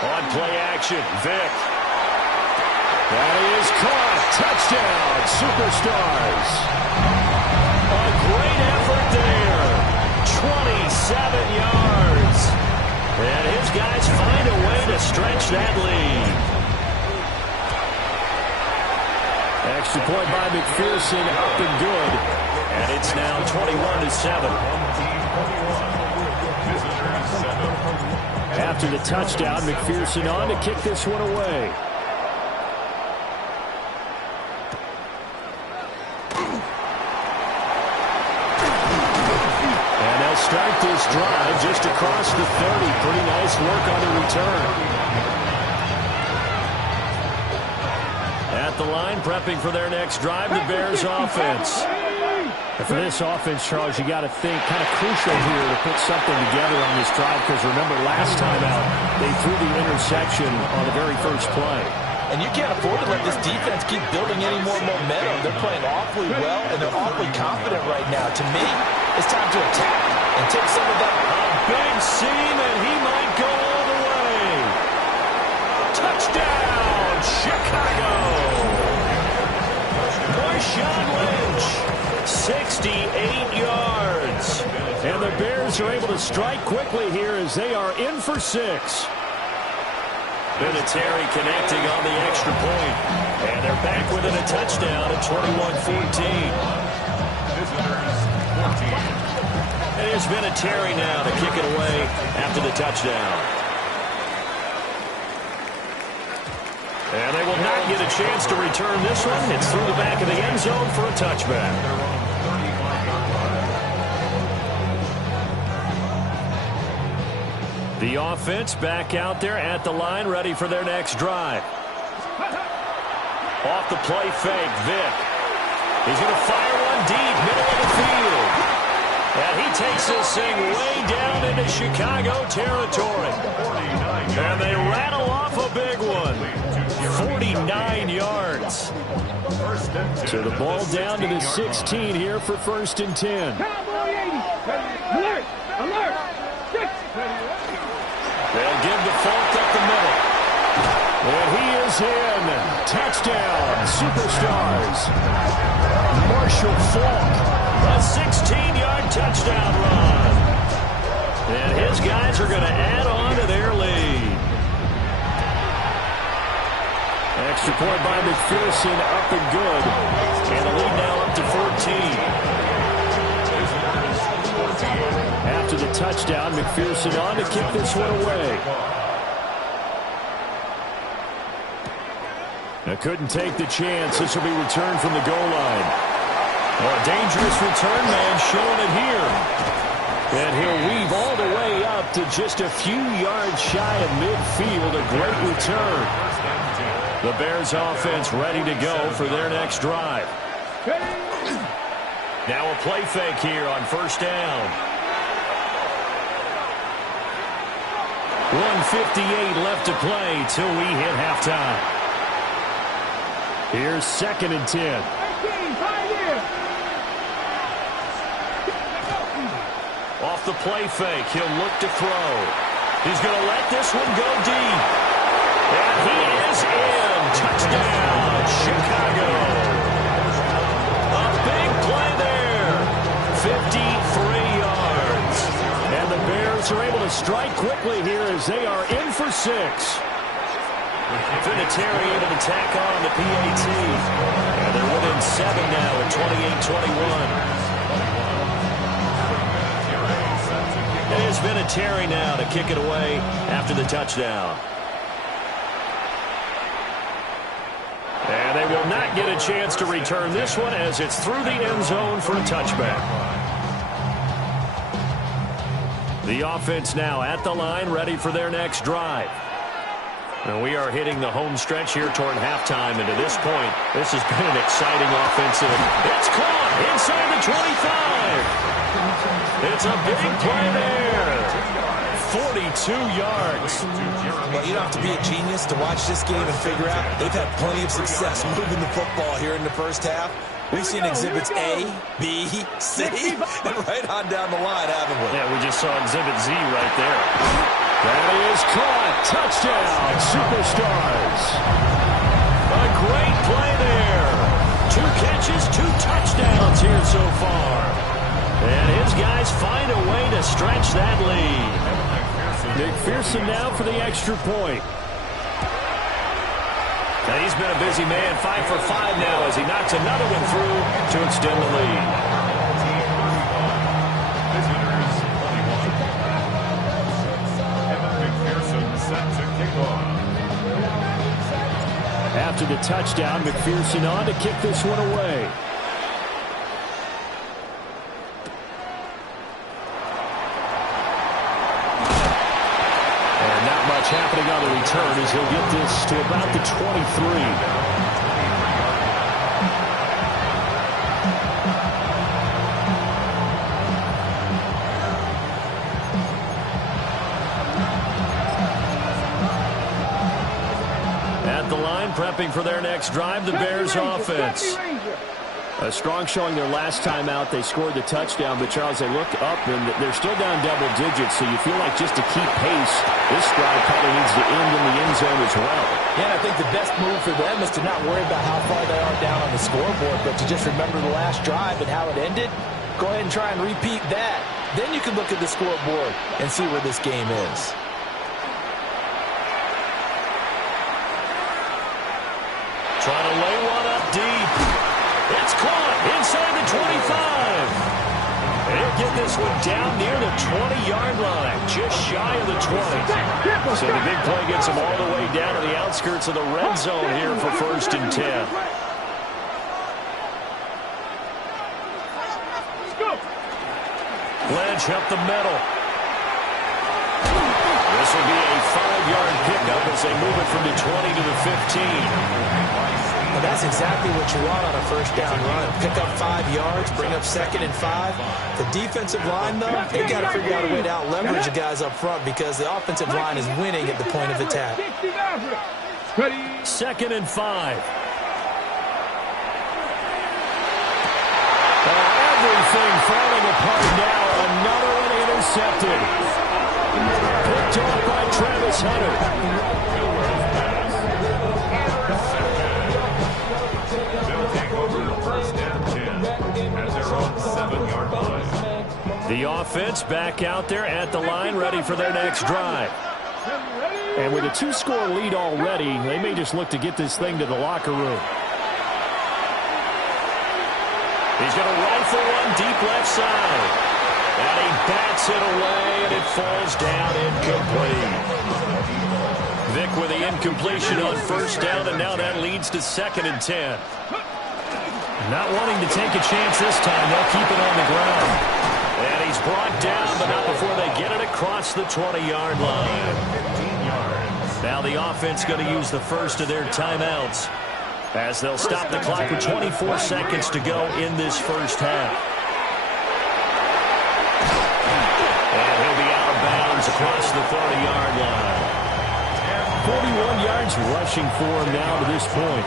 On play action, Vic. That is caught. Touchdown, Superstars. A great effort there. 27 yards. And his guys find a way to stretch that lead. Extra point by McPherson, up and good. And it's now 21-7. After the touchdown, McPherson on to kick this one away. Start this drive just across the 30. Pretty nice work on the return. At the line, prepping for their next drive, the Bears offense. And for this offense, Charles, you got to think kind of crucial here to put something together on this drive, because remember last time out, they threw the interception on the very first play. And you can't afford to let this defense keep building any more momentum. They're playing awfully well, and they're awfully confident right now. To me, it's time to attack and take some of that. A big seam, and he might go all the way. Touchdown, Chicago. Marshawn Lynch, 68 yards. And the Bears are able to strike quickly here as they are in for 6. Vinatieri connecting on the extra point. And they're back within a touchdown at 21-14. And here's Vinatieri now to kick it away after the touchdown. And they will not get a chance to return this one. It's through the back of the end zone for a touchback. The offense back out there at the line, ready for their next drive. Off the play fake, Vic. He's going to fire one deep, middle of the field. And he takes this thing way down into Chicago territory. And they rattle off a big one. 49 yards. So the ball down to the 16 here for 1st and 10. Alert! Alert! They'll give the Falk up the middle. And he is in. Touchdown, Superstars. Marshall Falk, a 16-yard touchdown run. And his guys are going to add on to their lead. Extra point by McPherson, up and good. And the lead now up to 14. After the touchdown, McPherson on to kick this one away. Now couldn't take the chance. This will be returned from the goal line. Well, a dangerous return man showing it here. And he'll weave all the way up to just a few yards shy of midfield. A great return. The Bears offense ready to go for their next drive. Now a play fake here on first down. 1:58 left to play till we hit halftime. Here's 2nd and 10. Off the play fake, he'll look to throw. He's going to let this one go deep. And he is in. Touchdown, Chicago. A big play there. 53 yards. And the Bears are able to strike quickly here as they are in for 6. Vinatieri able to tack on the PAT. And they're within 7 now at 28-21. It is Vinatieri now to kick it away after the touchdown. And they will not get a chance to return this one as it's through the end zone for a touchback. The offense now at the line, ready for their next drive. And we are hitting the home stretch here toward halftime, and to this point, this has been an exciting offensive. It's caught inside the 25. It's a big play there. 42 yards. Well, you don't have to be a genius to watch this game and figure out they've had plenty of success moving the football here in the first half. We've seen exhibits A, B, C, and right on down the line, haven't we? Yeah, we just saw exhibit Z right there. That is caught. Touchdown, Superstars. A great play there. 2 catches, 2 touchdowns here so far. And his guys find a way to stretch that lead. McPherson now for the extra point. And he's been a busy man, 5 for 5 now as he knocks another one through to extend the lead. After the touchdown, McPherson on to kick this one away. Happening on the return as he'll get this to about the 23. At the line, prepping for their next drive, the Bears offense. A strong showing their last time out. They scored the touchdown, but Charles, they looked up and they're still down double digits, so you feel like just to keep pace, this drive probably needs to end in the end zone as well. Yeah, I think the best move for them is to not worry about how far they are down on the scoreboard, but to just remember the last drive and how it ended. Go ahead and try and repeat that. Then you can look at the scoreboard and see where this game is. Trying to lay one up deep. It's caught inside the 25. They'll get this one down near the 20-yard line, just shy of the 20. So the big play gets them all the way down to the outskirts of the red zone here for 1st and 10. Lynch up the middle. This will be a 5-yard pickup as they move it from the 20 to the 15. Well, that's exactly what you want on a first down run. Pick up 5 yards, bring up 2nd and 5. The defensive line, though, they got to figure out a way to out-leverage the guys up front because the offensive line is winning at the point of attack. 2nd and 5. Everything falling apart now. Another one intercepted. Picked off by Travis Hunter. The offense back out there at the line, ready for their next drive. And with a 2-score lead already, they may just look to get this thing to the locker room. He's going to rifle one deep left side. And he bats it away, and it falls down incomplete. Vic with the incompletion on first down, and now that leads to 2nd and 10. Not wanting to take a chance this time. They'll keep it on the ground. And he's brought down, but not before they get it across the 20-yard line. Now the offense going to use the first of their timeouts as they'll stop the clock with 24 seconds to go in this first half. And he'll be out of bounds across the 30-yard line. 41 yards rushing for him now to this point.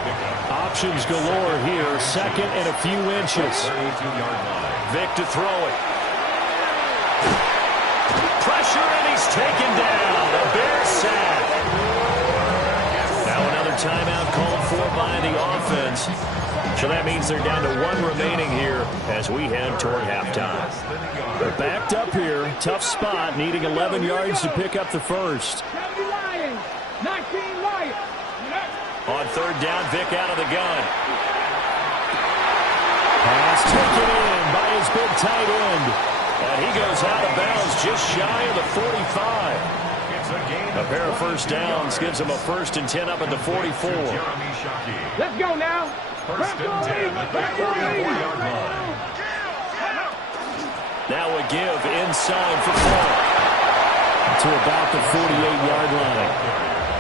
Options galore here. Second and a few inches. Vic to throw it. Pressure, and he's taken down. A Bears sack. Now another timeout called for by the offense. So that means they're down to one remaining here as we head toward halftime. They're backed up here. Tough spot, needing 11 yards to pick up the first. 19 Lions. On third down, Vic out of the gun. Pass taken in by his big tight end. And he goes out of bounds just shy of the 45. A pair of first downs gives him a 1st and 10 up at the 44. Let's go now. Now a give inside for 4. To about the 48-yard line.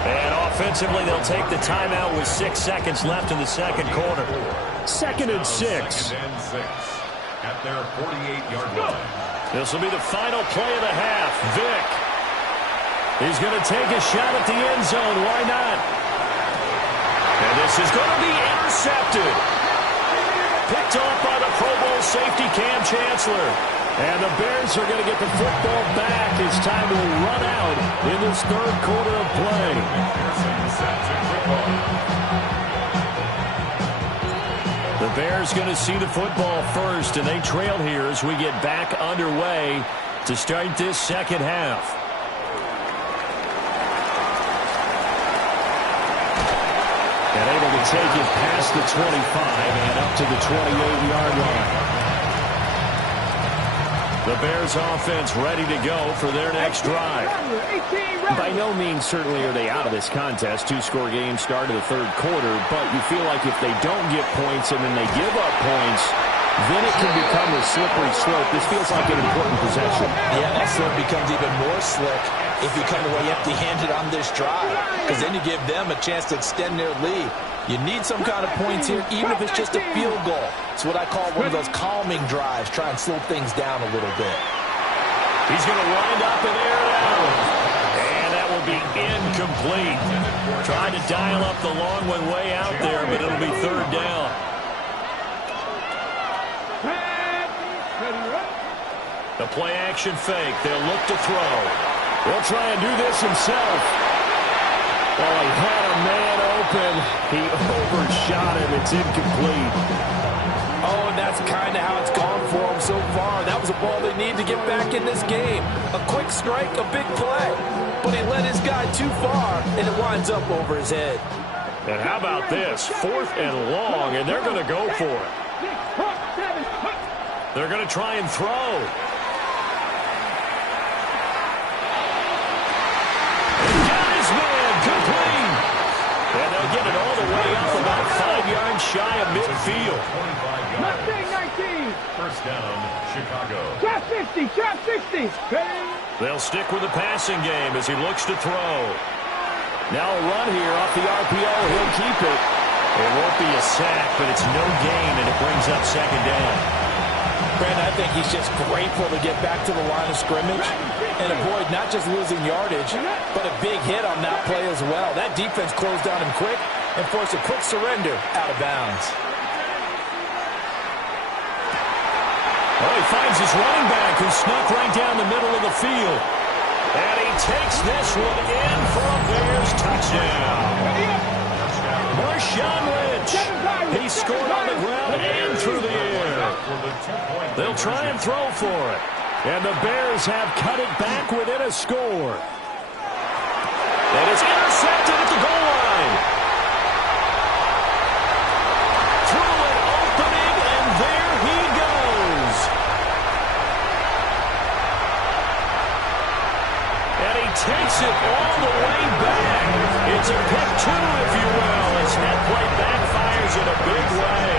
And offensively, they'll take the timeout with 6 seconds left in the second quarter. 2nd and 6. At their 48-yard line. This will be the final play of the half. Vic. He's going to take a shot at the end zone. Why not? And this is going to be intercepted. Picked off by the Pro Bowl safety Cam Chancellor. And the Bears are going to get the football back as time will run out in this third quarter of play. The Bears going to see the football first, and they trail here as we get back underway to start this second half. And able to take it past the 25 and up to the 28-yard line. The Bears offense ready to go for their next drive. By no means certainly are they out of this contest. 2-score game start of the third quarter, but you feel like if they don't get points and then they give up points, then it can become a slippery slope. This feels like an important possession. Yeah, that slope becomes even more slick if you come away empty-handed on this drive, because then you give them a chance to extend their lead. You need some kind of points here, even if it's just a field goal. It's what I call one of those calming drives. Try and slow things down a little bit. He's going to wind up and air it out. And that will be incomplete. Trying to dial up the long one way out there, but it'll be third down. The play action fake. They'll look to throw. He'll try and do this himself. Well, he had a man open. He overshot him. It's incomplete. Oh, and that's kind of how it's gone for him so far. That was a ball they need to get back in this game. A quick strike, a big play. But he led his guy too far, and it winds up over his head. And how about this? 4th and long, and they're going to go for it. They're going to try and throw. And they'll get it all the way up about 5 yards shy of midfield. Mustang 19. First down, Chicago. Trap 60, trap 60. They'll stick with the passing game as he looks to throw. Now a run here off the RPO. He'll keep it. It won't be a sack, but it's no gain, and it brings up second down. Brandon, I think he's just grateful to get back to the line of scrimmage and avoid not just losing yardage, but a big hit on that play as well. That defense closed on him quick and forced a quick surrender out of bounds. Well, he finds his running back who snuck right down the middle of the field. And he takes this one in for a Bears touchdown. Marshawn Lynch. He scored on the ground and through the air. They'll try and throw for it. And the Bears have cut it back within a score. And it's intercepted at the goal line. Through an opening, and there he goes. And he takes it all the way back. It's a pick 2, if you will, as that play backfires in a big way.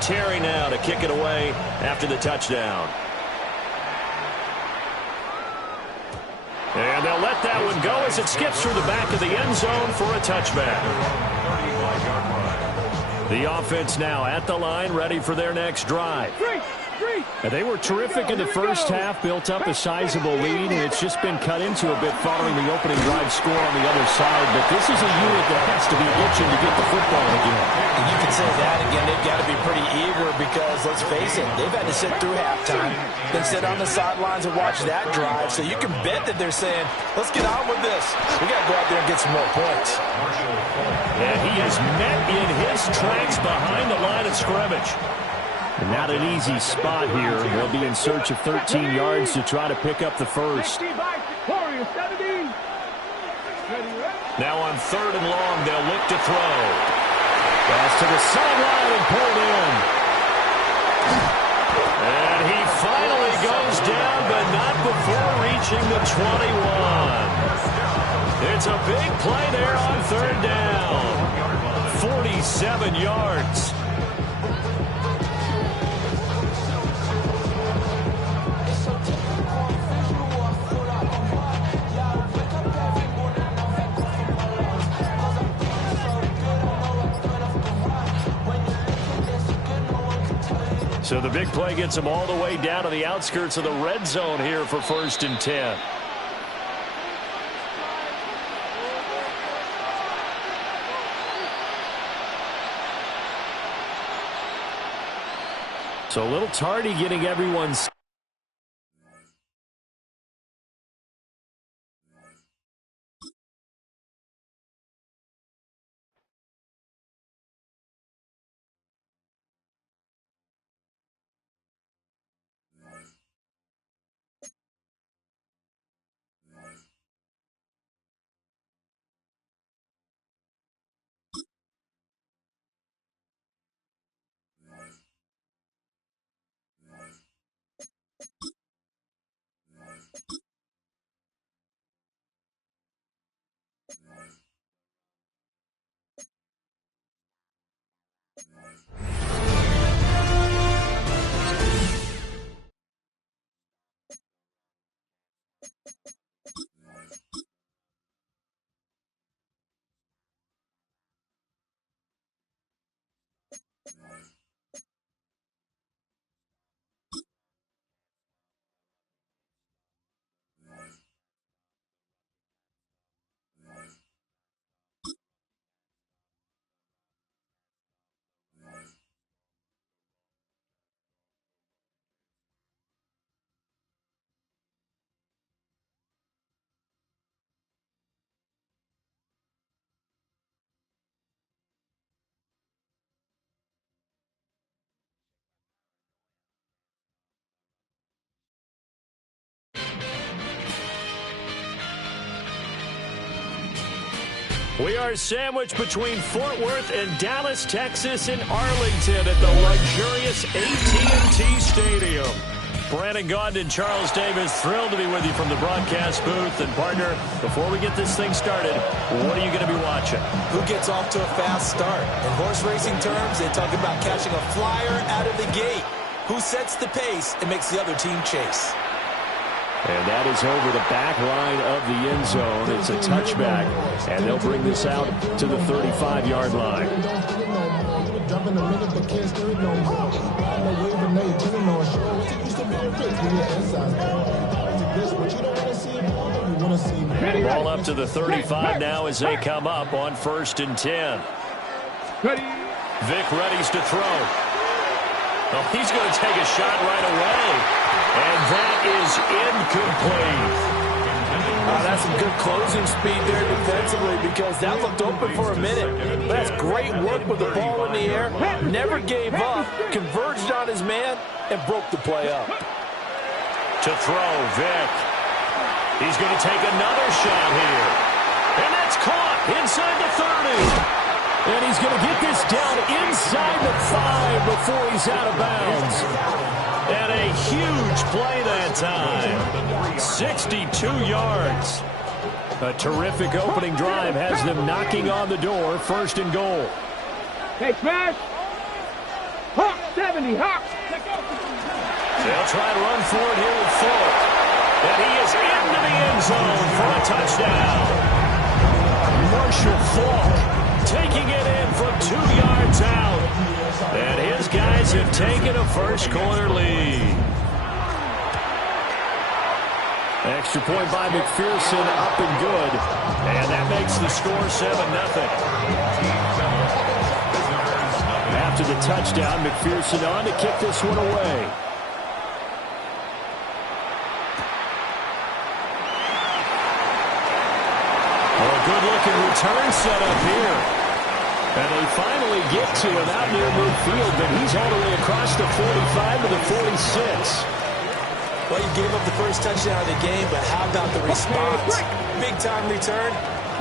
Terry now to kick it away after the touchdown. And they'll let that one go as it skips through the back of the end zone for a touchback. The offense now at the line, ready for their next drive. And they were terrific in the first half, built up a sizable lead, and it's just been cut into a bit following the opening drive score on the other side. But this is a unit that has to be itching to get the football again. And you can say that again. They've got to be pretty eager because, let's face it, they've had to sit through halftime, then sit on the sidelines and watch that drive. So you can bet that they're saying, let's get on with this. We got to go out there and get some more points. And he is met in his tracks behind the line of scrimmage. And not an easy spot here. They'll be in search of 13 yards to try to pick up the first. Now on 3rd and long, they'll look to throw. Pass to the sideline and pulled in. And he finally goes down, but not before reaching the 21. It's a big play there on 3rd down. 47 yards. So the big play gets them all the way down to the outskirts of the red zone here for 1st and 10. So a little tardy getting everyone's. We are sandwiched between Fort Worth and Dallas, Texas, and Arlington at the luxurious AT&T Stadium. Brandon Gaudin and Charles Davis, thrilled to be with you from the broadcast booth. And, partner, before we get this thing started, what are you going to be watching? Who gets off to a fast start? In horse racing terms, they talk about catching a flyer out of the gate. Who sets the pace and makes the other team chase? And that is over the back line of the end zone. It's a touchback, and they'll bring this out to the 35-yard line. Ball up to the 35 now as they come up on 1st and 10. Vic readies to throw. Oh, he's going to take a shot right away. And that is incomplete. That's some good closing speed there defensively because that looked open for a minute. That's great work with the ball in the air. Never gave up, converged on his man, and broke the play up. To throw, Vic. He's going to take another shot here. And that's caught inside the 30. And he's going to get this down inside the 5 before he's out of bounds. And a huge play that time. 62 yards. A terrific opening drive has them knocking on the door. 1st and goal. Hey, smash! Huh. 70, hop. They'll try to run for it here with Falk. And he is into the end zone for a touchdown. Marshall Falk taking it in from 2 yards out. And his guys have taken a first-quarter lead. Extra point by McPherson, up and good. And that makes the score 7-0. After the touchdown, McPherson on to kick this one away. A good-looking return set up here. And they finally get to him out near midfield, but he's all the way across the 45 to the 46. Well, you gave up the first touchdown of the game, but how about the response? Big-time return.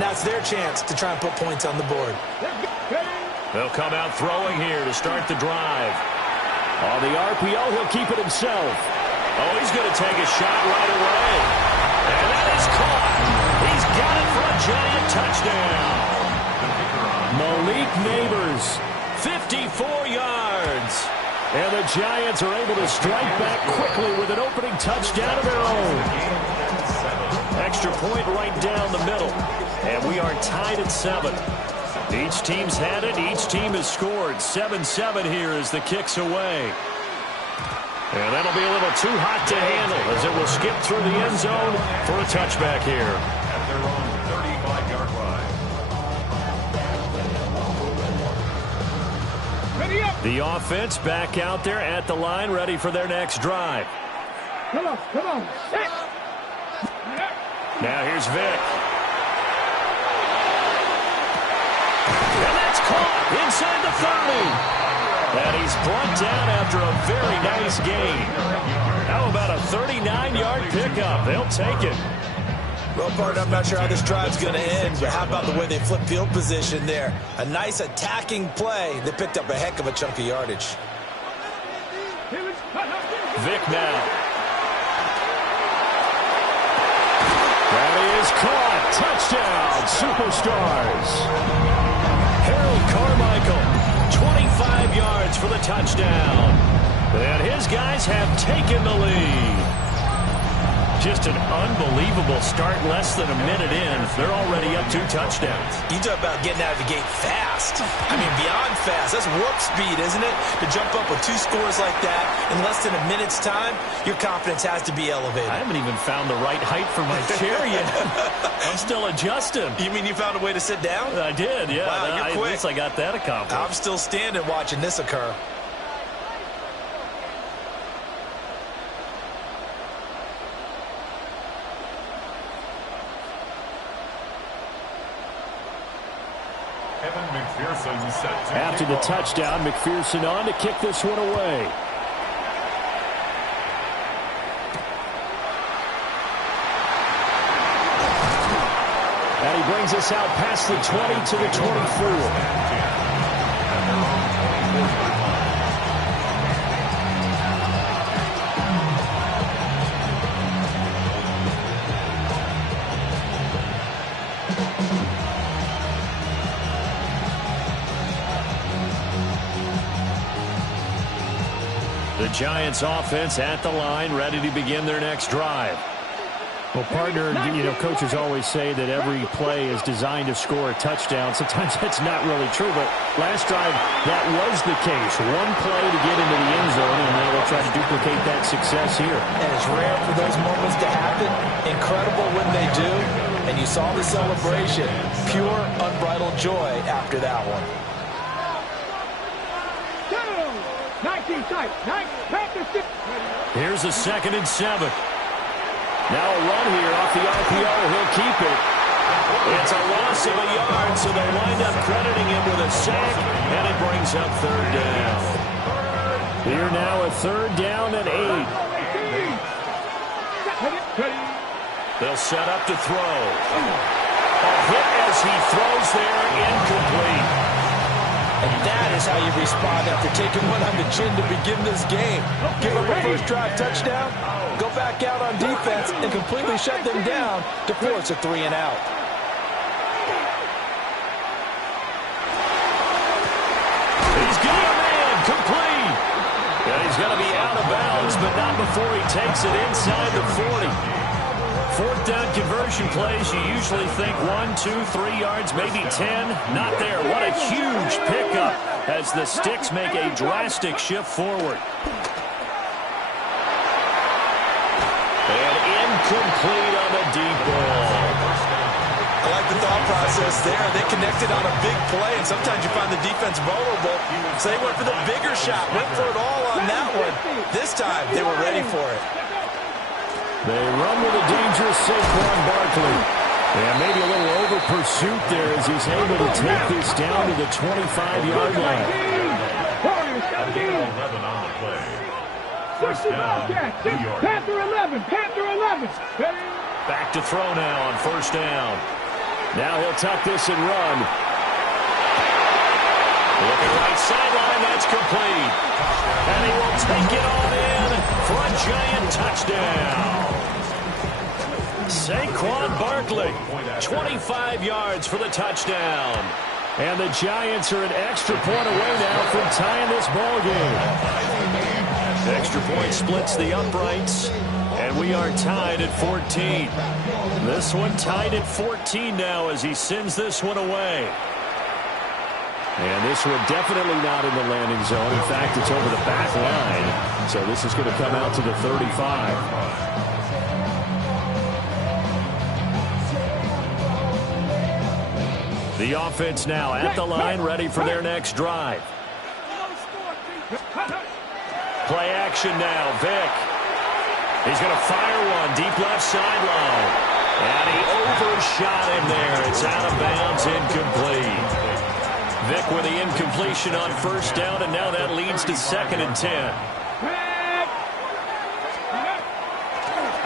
Now it's their chance to try and put points on the board. They'll come out throwing here to start the drive. On the RPO, he'll keep it himself. Oh, he's going to take a shot right away. And that is caught. He's got it for a giant touchdown. Malik Neighbors, 54 yards. And the Giants are able to strike back quickly with an opening touchdown of their own. Extra point right down the middle. And we are tied at 7. Each team's had it. Each team has scored. 7-7 here as the kick's away. And that'll be a little too hot to handle as it will skip through the end zone for a touchback here. At their own 35-yard line. Ready up. The offense back out there at the line, ready for their next drive. Come on, come on. Set. Now here's Vic. And that's caught inside the 30. And he's brought down after a very nice gain. How about a 39-yard pickup? They'll take it. Well, partner, I'm not sure how this drive's going to end, but how about the way they flip field position there? A nice attacking play. They picked up a heck of a chunk of yardage. Vic now. That is caught. Touchdown, Superstars. Harold Carmichael, 25 yards for the touchdown. And his guys have taken the lead. Just an unbelievable start, less than a minute in. They're already up 2 touchdowns. You talk about getting out of the gate fast. I mean, beyond fast. That's warp speed, isn't it? To jump up with 2 scores like that in less than a minute's time, your confidence has to be elevated. I haven't even found the right height for my chair yet. I'm still adjusting. You mean you found a way to sit down? I did, yeah. Wow, you're quick. At least I got that accomplished. I'm still standing watching this occur. After the touchdown, McPherson on to kick this one away. And he brings us out past the 20 to the 24. The Giants offense at the line, ready to begin their next drive. Well, partner, you know, coaches always say that every play is designed to score a touchdown. Sometimes that's not really true, but last drive, that was the case. One play to get into the end zone, and now they'll try to duplicate that success here. And it's rare for those moments to happen. Incredible when they do. And you saw the celebration. Pure, unbridled joy after that one. 19 tight. 9, Panthers 6. Here's a 2nd and 7. Now a run here off the RPO. He'll keep it. It's a loss of a yard, so they wind up crediting him with a sack, and it brings up 3rd down. Here now a 3rd down and 8. They'll set up to throw. A hit as he throws there, incomplete. And that is how you respond after taking one on the chin to begin this game. Give up a first drive touchdown, go back out on defense, and completely shut them down to force a 3 and out. He's got a man, complete. but not before he takes it inside the 40. Fourth down conversion plays, you usually think 1, 2, 3 yards, maybe 10. Not there. What a huge pickup as the Sticks make a drastic shift forward. And incomplete on the deep ball. I like the thought process there. They connected on a big play, and sometimes you find the defense vulnerable. So they went for the bigger shot, went for it all on that one. This time, they were ready for it. They run with a dangerous Saquon Barkley. And maybe a little over pursuit there as he's able to take this down to the 25-yard line. Panther 11, Panther 11. Back to throw now on first down. Now he'll tuck this and run. Looking right sideline, that's complete. And he will take it on in for a giant touchdown. Saquon Barkley, 25 yards for the touchdown. And the Giants are an extra point away now from tying this ball game. Extra point splits the uprights, and we are tied at 14. This one tied at 14 now as he sends this one away. And this one definitely not in the landing zone. In fact, it's over the back line. So this is going to come out to the 35. The offense now at the line, ready for their next drive. Play action now, Vick. He's going to fire one deep left sideline. And he overshot him there. It's out of bounds, incomplete. Vick with the incompletion on first down, and now that leads to 2nd and 10.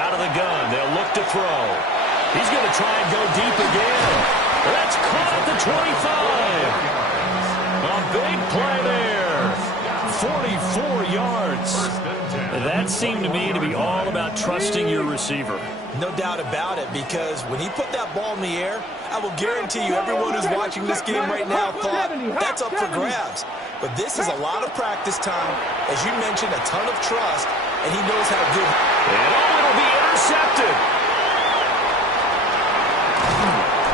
Out of the gun, they'll look to throw. He's going to try and go deep again. That's caught at the 25. A big play there. 44 yards. That seemed to me to be all about trusting your receiver. No doubt about it, because when he put that ball in the air, I will guarantee you everyone who's watching this game right now thought that's up for grabs. But this is a lot of practice time. As you mentioned, a ton of trust, and he knows how good. And it'll be intercepted.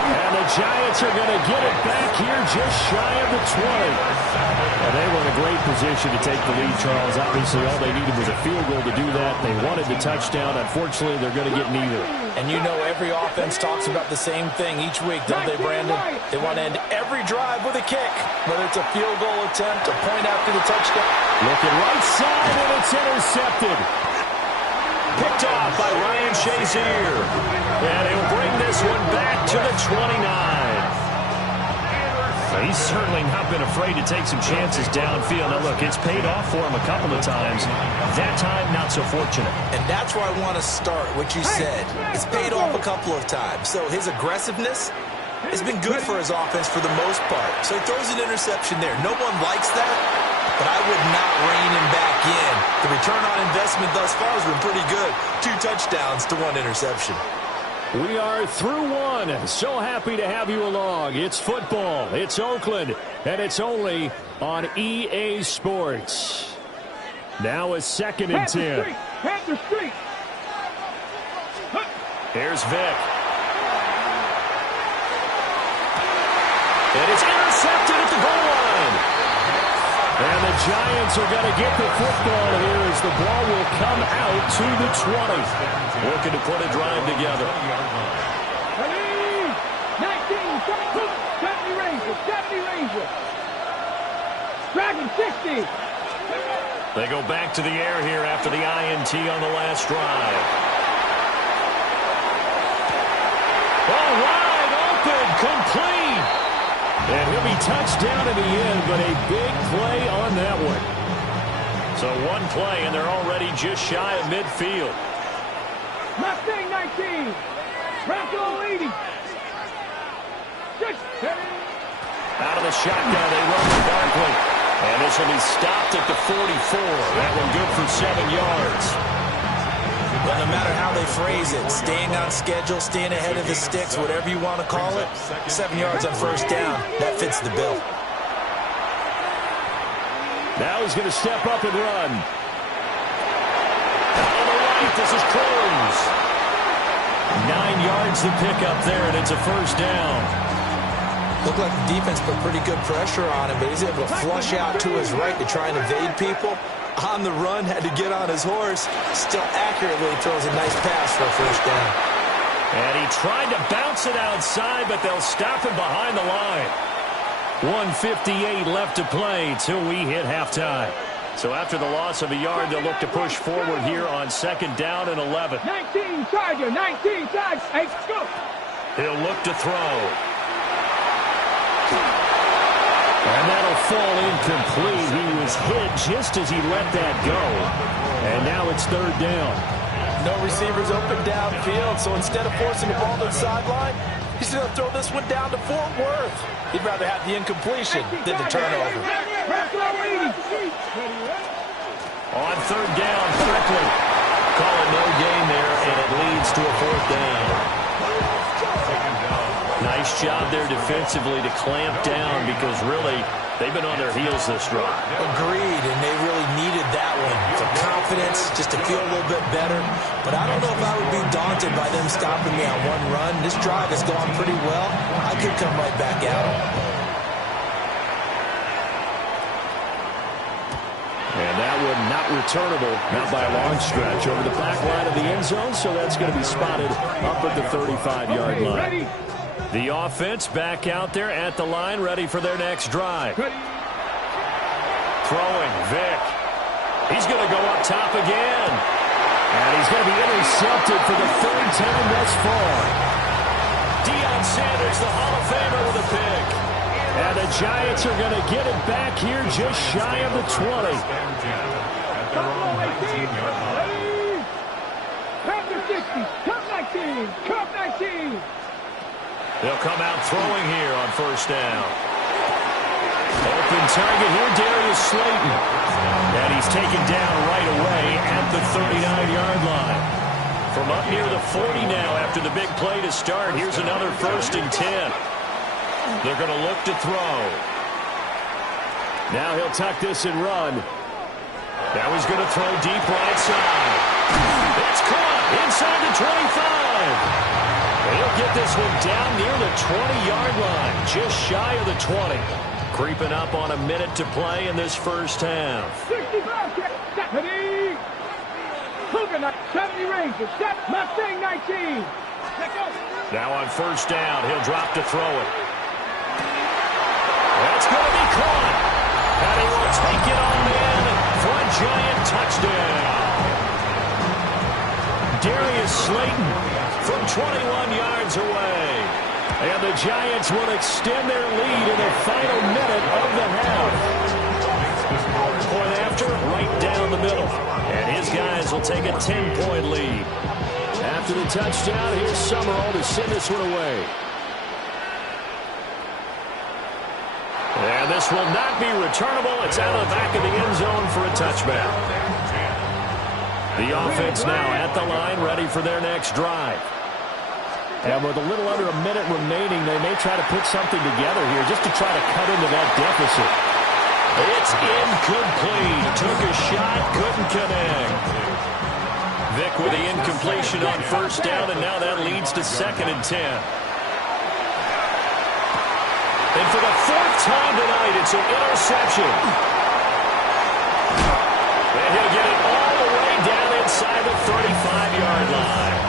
And the Giants are going to get it back here just shy of the 20. And they were in a great position to take the lead, Charles. Obviously, all they needed was a field goal to do that. They wanted the touchdown. Unfortunately, they're going to get neither. And you know every offense talks about the same thing each week, don't they, Brandon? They want to end every drive with a kick, whether it's a field goal attempt, a point after the touchdown. Looking right side, and it's intercepted. Picked off by Ryan Shazier. And he'll bring this one back to the 29. He's certainly not been afraid to take some chances downfield. Now, look, it's paid off for him a couple of times. That time, not so fortunate. And that's where I want to start, what you said. It's paid off a couple of times. So his aggressiveness has been good for his offense for the most part. So he throws an interception there. No one likes that, but I would not rein him back in. The return on investment thus far has been pretty good. 2 touchdowns to 1 interception. We are through one. So happy to have you along. It's football. It's Oakland. And it's only on EA Sports. Now a 2nd and 10. Panther Street. Here's Vick. And it's intercepted at the goal line. And the Giants are going to get the football here as the ball will come out to the 20. Looking to put a drive together. 19, 70 Ranger. Dragon 60. They go back to the air here after the INT on the last drive. Oh, wide open, complete. And he'll be touched down in the end, but a big play on that one. So one play, and they're already just shy of midfield. Mustang 19. Bronco 80. Out of the shotgun, they run with Barkley. And this will be stopped at the 44. That one good for 7 yards. Well, no matter how they phrase it, staying on schedule, staying ahead of the sticks, whatever you want to call it, 7 yards on first down, that fits the bill. Now he's going to step up and run. right. This is close. 9 yards to pick up there, and it's a first down. Looked like the defense put pretty good pressure on him, but he's able to flush out to his right to try and evade people. On the run, had to get on his horse. Still accurately throws a nice pass for a first down. And he tried to bounce it outside, but they'll stop him behind the line. 1:58 left to play till we hit halftime. So after the loss of a yard, they'll look to push forward here on second down and 11. 19 Charger, 19 Charger. Hey, go. He'll look to throw. And that'll fall incomplete. He was hit just as he let that go. And now it's third down. No receivers open downfield, so instead of forcing the ball to the sideline, he's going to throw this one down to Fort Worth. He'd rather have the incompletion than the turnover. On third down, Franklin. Call it no gain there, and it leads to a fourth down. Nice job there defensively to clamp down because really they've been on their heels this drive. Agreed, and they really needed that one for confidence, just to feel a little bit better. But I don't know if I would be daunted by them stopping me on one run. This drive has gone pretty well. I could come right back at them. And that one not returnable, not by a long stretch, over the back line of the end zone, so that's going to be spotted up at the 35-yard line. The offense back out there at the line, ready for their next drive. Throwing, Vic. He's going to go up top again. And he's going to be intercepted for the third time thus far. Deion Sanders, the Hall of Famer, with a pick. And the Giants are going to get it back here just shy of the 20. Count 60, count 19, count 19. They'll come out throwing here on first down. Open target here, Darius Slayton. And he's taken down right away at the 39-yard line. From up near the 40 now after the big play to start, here's another 1st and 10. They're going to look to throw. Now he'll tuck this and run. Now he's going to throw deep right side. It's caught inside the 25. He'll get this one down near the 20-yard line, just shy of the 20. Creeping up on a minute to play in this first half. 65, 70. Cougar, 70 Rangers, Mustang 19. Now on first down, he'll drop to throw it. That's going to be caught. And he will take it on in for a Giant touchdown. Darius Slayton from 21 yards away. And the Giants will extend their lead in the final minute of the half. Point after, right down the middle. And his guys will take a 10-point lead. After the touchdown, here's Summerall to send this one away. And this will not be returnable. It's out of the back of the end zone for a touchback. The offense now at the line, ready for their next drive. And with a little under a minute remaining, they may try to put something together here just to try to cut into that deficit. It's incomplete. Took a shot, couldn't connect. Vic with the incompletion on first down, and now that leads to 2nd and 10. And for the 4th time tonight, it's an interception. And he'll get it all the way down inside the 35-yard line.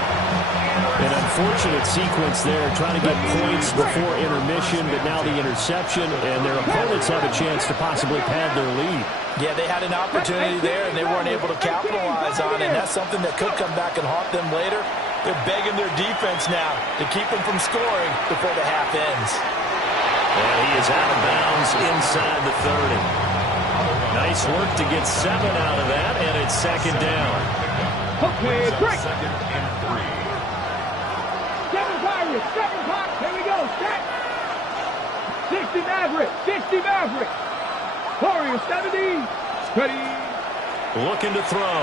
An unfortunate sequence there, trying to get points before intermission, but now the interception, and their opponents have a chance to possibly pad their lead. Yeah, they had an opportunity there, and they weren't able to capitalize on it, and that's something that could come back and haunt them later. They're begging their defense now to keep them from scoring before the half ends. And he is out of bounds inside the 30. Nice work to get 7 out of that, and it's 2nd down. Okay, break. 7 Pirates, 7 Pirates. Here we go, set. 60 Maverick, 60 Maverick. Warriors, 70. Ready. Looking to throw.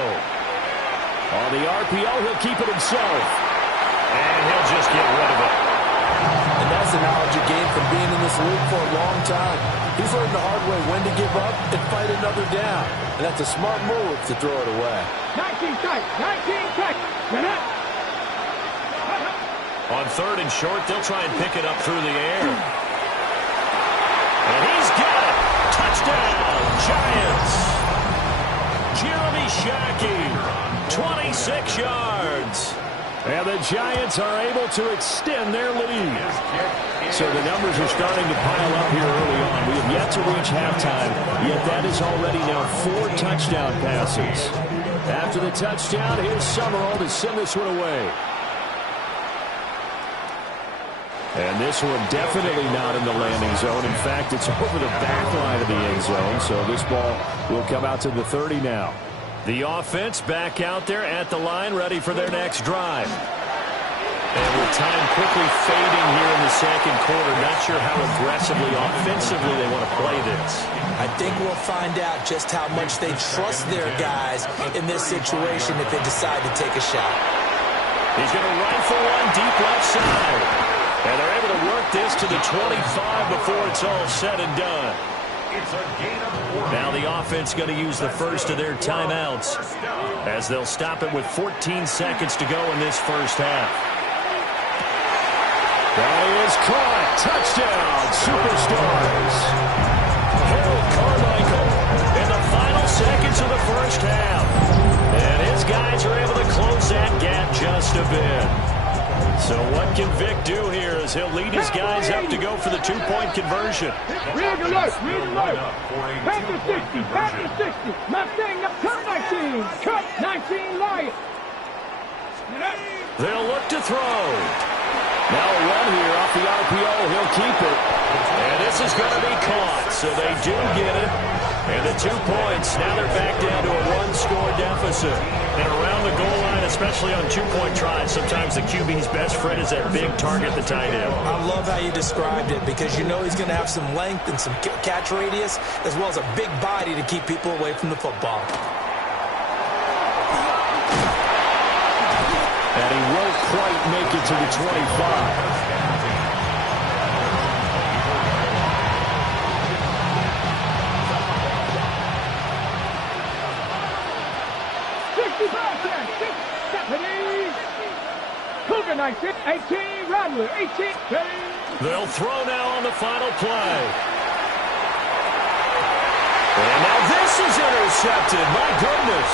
On the RPO, he'll keep it himself. And he'll just get rid of it. And And that's the knowledge you gain from being in this league for a long time. He's learned the hard way when to give up and fight another down. And that's a smart move to throw it away. 19 tight, 19 tight. On third and short, they'll try and pick it up through the air. And he's got it. Touchdown, Giants. Jeremy Shockey, 26 yards. And the Giants are able to extend their lead. So the numbers are starting to pile up here early on. We have yet to reach halftime, yet that is already now 4 touchdown passes. After the touchdown, here's Summerall to send this one away. And this one definitely not in the landing zone. In fact, it's over the back line of the end zone. So this ball will come out to the 30 now. The offense back out there at the line, ready for their next drive. And with time quickly fading here in the second quarter, not sure how aggressively, offensively they want to play this. I think we'll find out just how much they trust their guys in this situation if they decide to take a shot. He's going to rifle one deep left side. And they're able to work this to the 25 before it's all said and done. Now the offense going to use the first of their timeouts as they'll stop it with 14 seconds to go in this first half. That is caught. Touchdown, Superstars. Harold Carmichael in the final seconds of the first half. And his guys are able to close that gap just a bit. So what can Vic do here as he'll lead his guys up to go for the 2-point conversion? Red alert, red alert. Panther 60, Panther 60. Mustang up, cut 19, cut 19 Lions. They'll look to throw. Now a run here off the RPO. He'll keep it. And this is going to be caught. So they do get it. And the 2 points. Now they're back down to a 1-score deficit. And around the goal line, especially on 2-point tries, sometimes the QB's best friend is that big target, the tight end. I love how you described it because you know he's going to have some length and some catch radius as well as a big body to keep people away from the football. And he won't quite make it to the 25. Cougar 19, 18, Rattler, 18, 20. They'll throw now on the final play. And now this is intercepted. My goodness.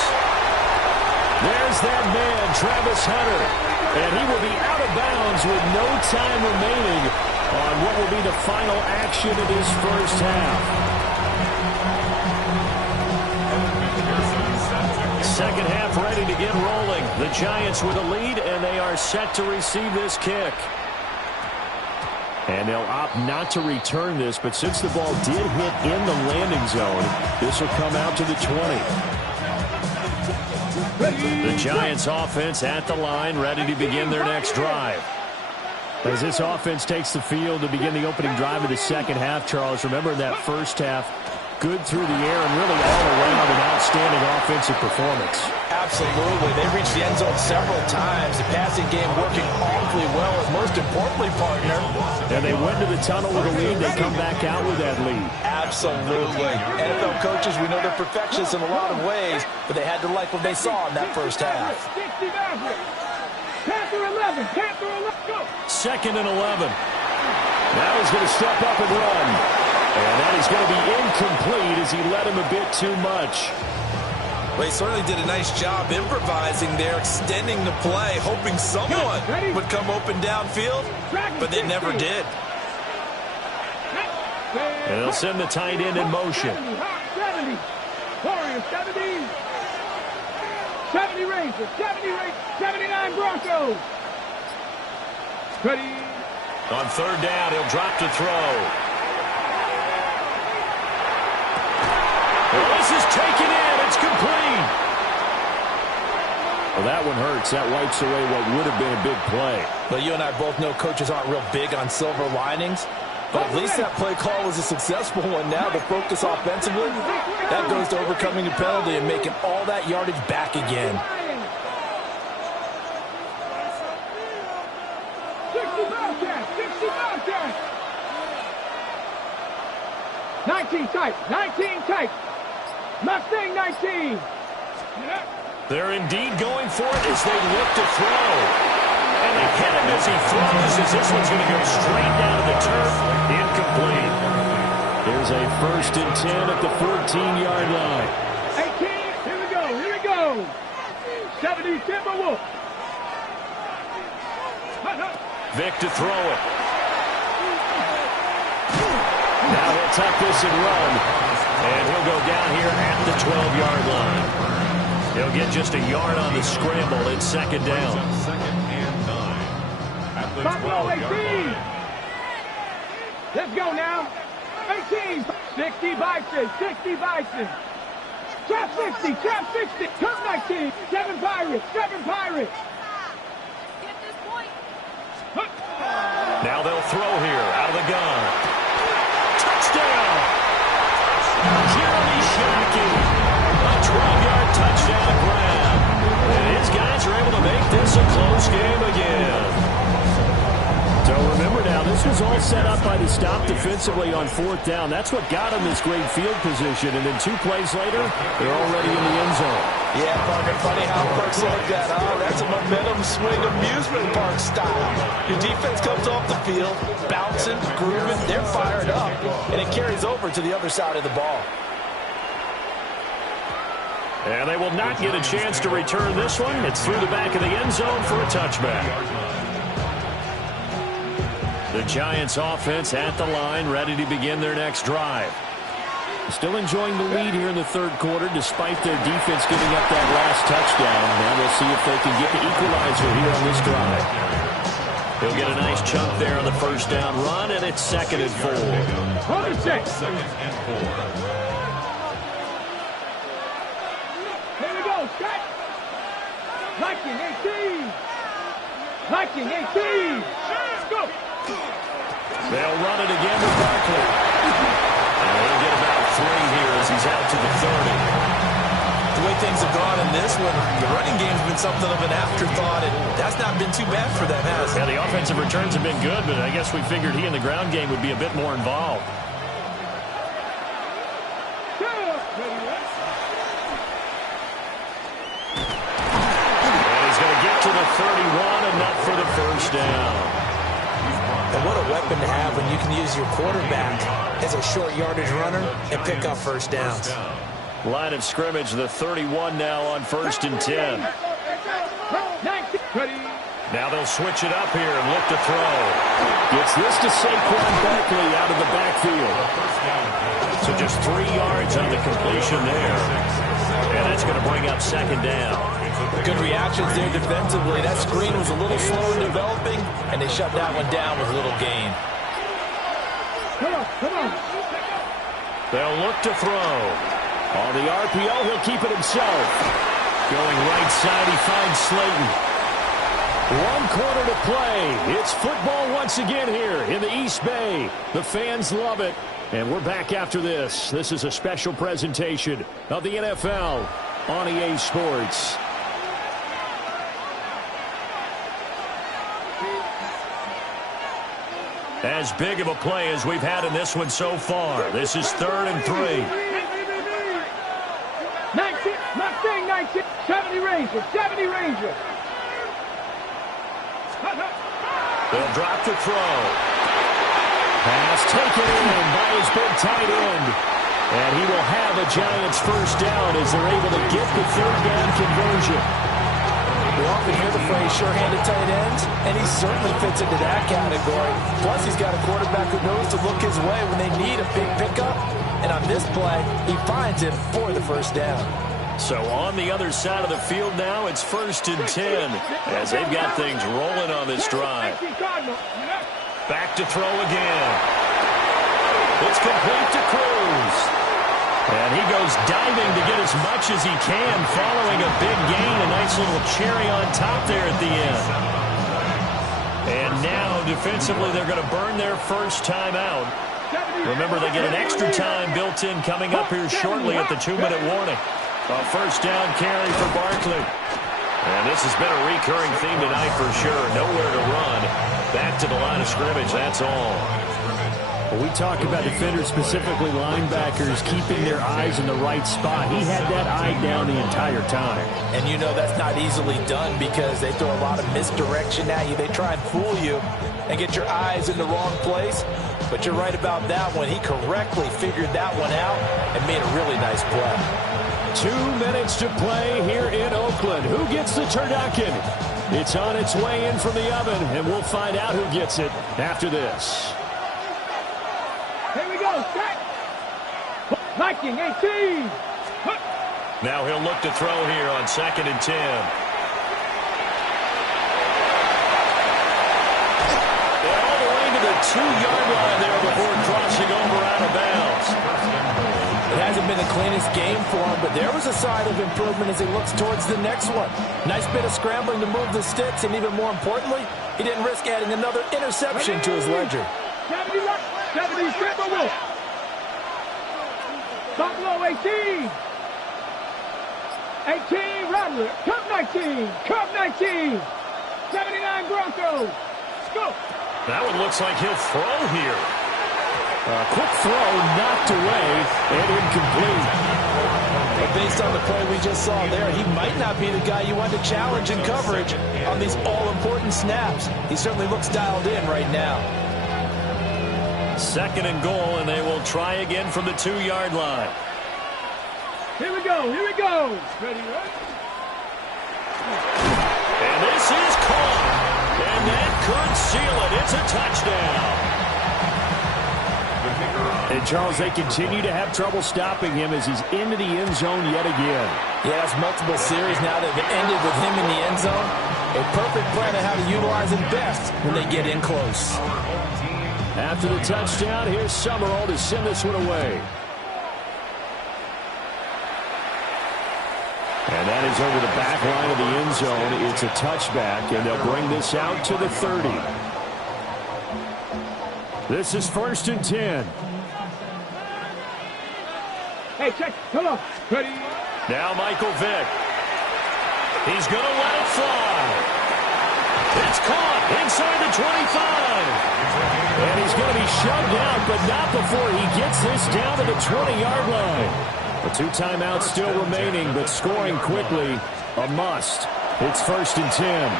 There's that man, Travis Hunter. And he will be out of bounds with no time remaining on what will be the final action of this first half. Second half ready to get rolling. The Giants with a lead, and they are set to receive this kick. And they'll opt not to return this, but since the ball did hit in the landing zone, this will come out to the 20. The Giants offense at the line, ready to begin their next drive. As this offense takes the field to begin the opening drive of the second half, Charles, remember in that first half, good through the air and really all around an outstanding offensive performance. Absolutely. They reached the end zone several times. The passing game working awfully well, and most importantly, partner. And they went to the tunnel with a lead. They come back out with that lead. Absolutely. NFL coaches, we know they're perfectionists in a lot of ways, but they had to like what they saw in that first half. Panther 11, Panther 11, go. Second and 11. Now he's going to step up and run. And that is going to be incomplete as he led him a bit too much. Well, he certainly did a nice job improvising there, extending the play, hoping someone would come open downfield, but they never did. And they'll send the tight end in motion. 70. Warriors, 70. 70 Rangers, 70 Rangers, 79 Broncos. Ready. On third down, he'll drop to throw. This is taken in. It's complete. Well, that one hurts. That wipes away what would have been a big play. Well, you and I both know coaches aren't real big on silver linings, but at least that play call was a successful one. Now the focus offensively, that goes to overcoming a penalty and making all that yardage back again. 65 catch, 65 catch. 19 tight. 19 tight. Mustang 19. They're indeed going for it as they look to throw. And they hit him as he throws, as this one's going to go straight down to the turf. Incomplete. There's a 1st and 10 at the 14-yard line. 18. Here we go. Here we go. 70 Timberwolves. Vic to throw it. Now he'll tuck this and run. And he'll go down here at the 12-yard line. He'll get just a yard on the scramble. It's 2nd down. 2nd and 9. At the 12-yard line. Let's go now. 18. 60 Bison. 60 Bison. Trap 60. Trap 60. Turn 19. 7 Pirates. 7 Pirates. Get this point. Now they'll throw here out of the gun. Touchdown! Jeremy Shockey. A 12-yard touchdown grab. And his guys are able to make this a close game again. So remember now, this was all set up by the stop defensively on 4th down. That's what got them this great field position. And then 2 plays later, they're already in the end zone. Yeah, Parker, funny how Perks like that. Oh, that's a momentum swing amusement park style. Your defense comes off the field, bouncing, grooving, they're fired up, and it carries over to the other side of the ball. And they will not get a chance to return this one. It's through the back of the end zone for a touchback. The Giants offense at the line, ready to begin their next drive. Still enjoying the lead here in the 3rd quarter, despite their defense giving up that last touchdown. Now we'll see if they can get the equalizer here on this drive. He'll get a nice chunk there on the 1st down run, and it's 2nd and 4. Hold it, 6. 2nd and 4. Here we go. Set. Viking 18. Viking 18. Let's go. They'll run it again with Barkley. And he'll get about 3 here as he's out to the 30. The way things have gone in this one, the running game's been something of an afterthought, and that's not been too bad for them, has it? Yeah, the offensive returns have been good, but I guess we figured he in the ground game would be a bit more involved. And he's going to get to the 31, enough for the 1st down. And what a weapon to have when you can use your quarterback as a short yardage runner and pick up 1st downs. Line of scrimmage, the 31 now on 1st and 10. Now they'll switch it up here and look to throw. Gets this to Saquon Barkley out of the backfield. So just 3 yards on the completion there. And that's going to bring up 2nd down. Good reactions there defensively. That screen was a little slow in developing, and they shut that one down with a little gain. Come on, come on. They'll look to throw. On the RPO, he'll keep it himself. Going right side, he finds Slayton. 1 quarter to play. It's football once again here in the East Bay. The fans love it. And we're back after this. This is a special presentation of the NFL on EA Sports. As big of a play as we've had in this one so far. This is 3rd and 3. 19, Mustang 19, 70 Ranger, 70 Ranger. They'll drop to throw. Pass taken in by his big tight end. And he will have a Giants 1st down as they're able to get the 3rd down conversion. We often hear the phrase sure-handed tight ends, and he certainly fits into that category. Plus, he's got a quarterback who knows to look his way when they need a big pickup. And on this play, he finds him for the 1st down. So on the other side of the field now, it's 1st and 10 as they've got things rolling on this drive. Back to throw again. It's complete to Cruz. And he goes diving to get as much as he can following a big gain. A nice little cherry on top there at the end. And now defensively they're going to burn their 1st time out. Remember, they get an extra time built in coming up here shortly at the 2-minute warning. A 1st down carry for Barkley. And this has been a recurring theme tonight for sure. Nowhere to run. Back to the line of scrimmage, that's all. Well, we talk about defenders, specifically linebackers, keeping their eyes in the right spot. He had that eye down the entire time. And you know that's not easily done because they throw a lot of misdirection at you. They try and fool you and get your eyes in the wrong place. But you're right about that one. He correctly figured that one out and made a really nice play. 2 minutes to play here in Oakland. Who gets the turducken? It's on its way in from the oven, and we'll find out who gets it after this. Here we go, set. Viking, 18. Now he'll look to throw here on 2nd and 10. All the way to the 2-yard line there before crossing over out of bounds. It hasn't been the cleanest game for him, but there was a sign of improvement as he looks towards the next one. Nice bit of scrambling to move the sticks, and even more importantly, he didn't risk adding another interception to his ledger. 70 Timberwolf. Buffalo 18. 18 Rattler. Cup 19. Cup 19. 79 Broncos. Go. That one looks like he'll throw here. Quick throw, knocked away, and incomplete. But based on the play we just saw there, he might not be the guy you want to challenge in coverage on these all-important snaps. He certainly looks dialed in right now. 2nd and goal, and they will try again from the 2-yard line. Here we go. Here we go. Ready, right? And this is caught. And that could seal it. It's a touchdown. And, Charles, they continue to have trouble stopping him as he's into the end zone yet again. Yeah, it's multiple series now that have ended with him in the end zone. A perfect plan of how to utilize him best when they get in close. After the touchdown, here's Summerall to send this one away. And that is over the back line of the end zone. It's a touchback, and they'll bring this out to the 30. This is 1st and 10. Hey, check. Come on. Ready. Now Michael Vick. He's going to let it fly. It's caught inside the 25. And he's going to be shoved out, but not before he gets this down to the 20-yard line. The 2 timeouts still remaining, but scoring quickly, a must. It's 1st and 10.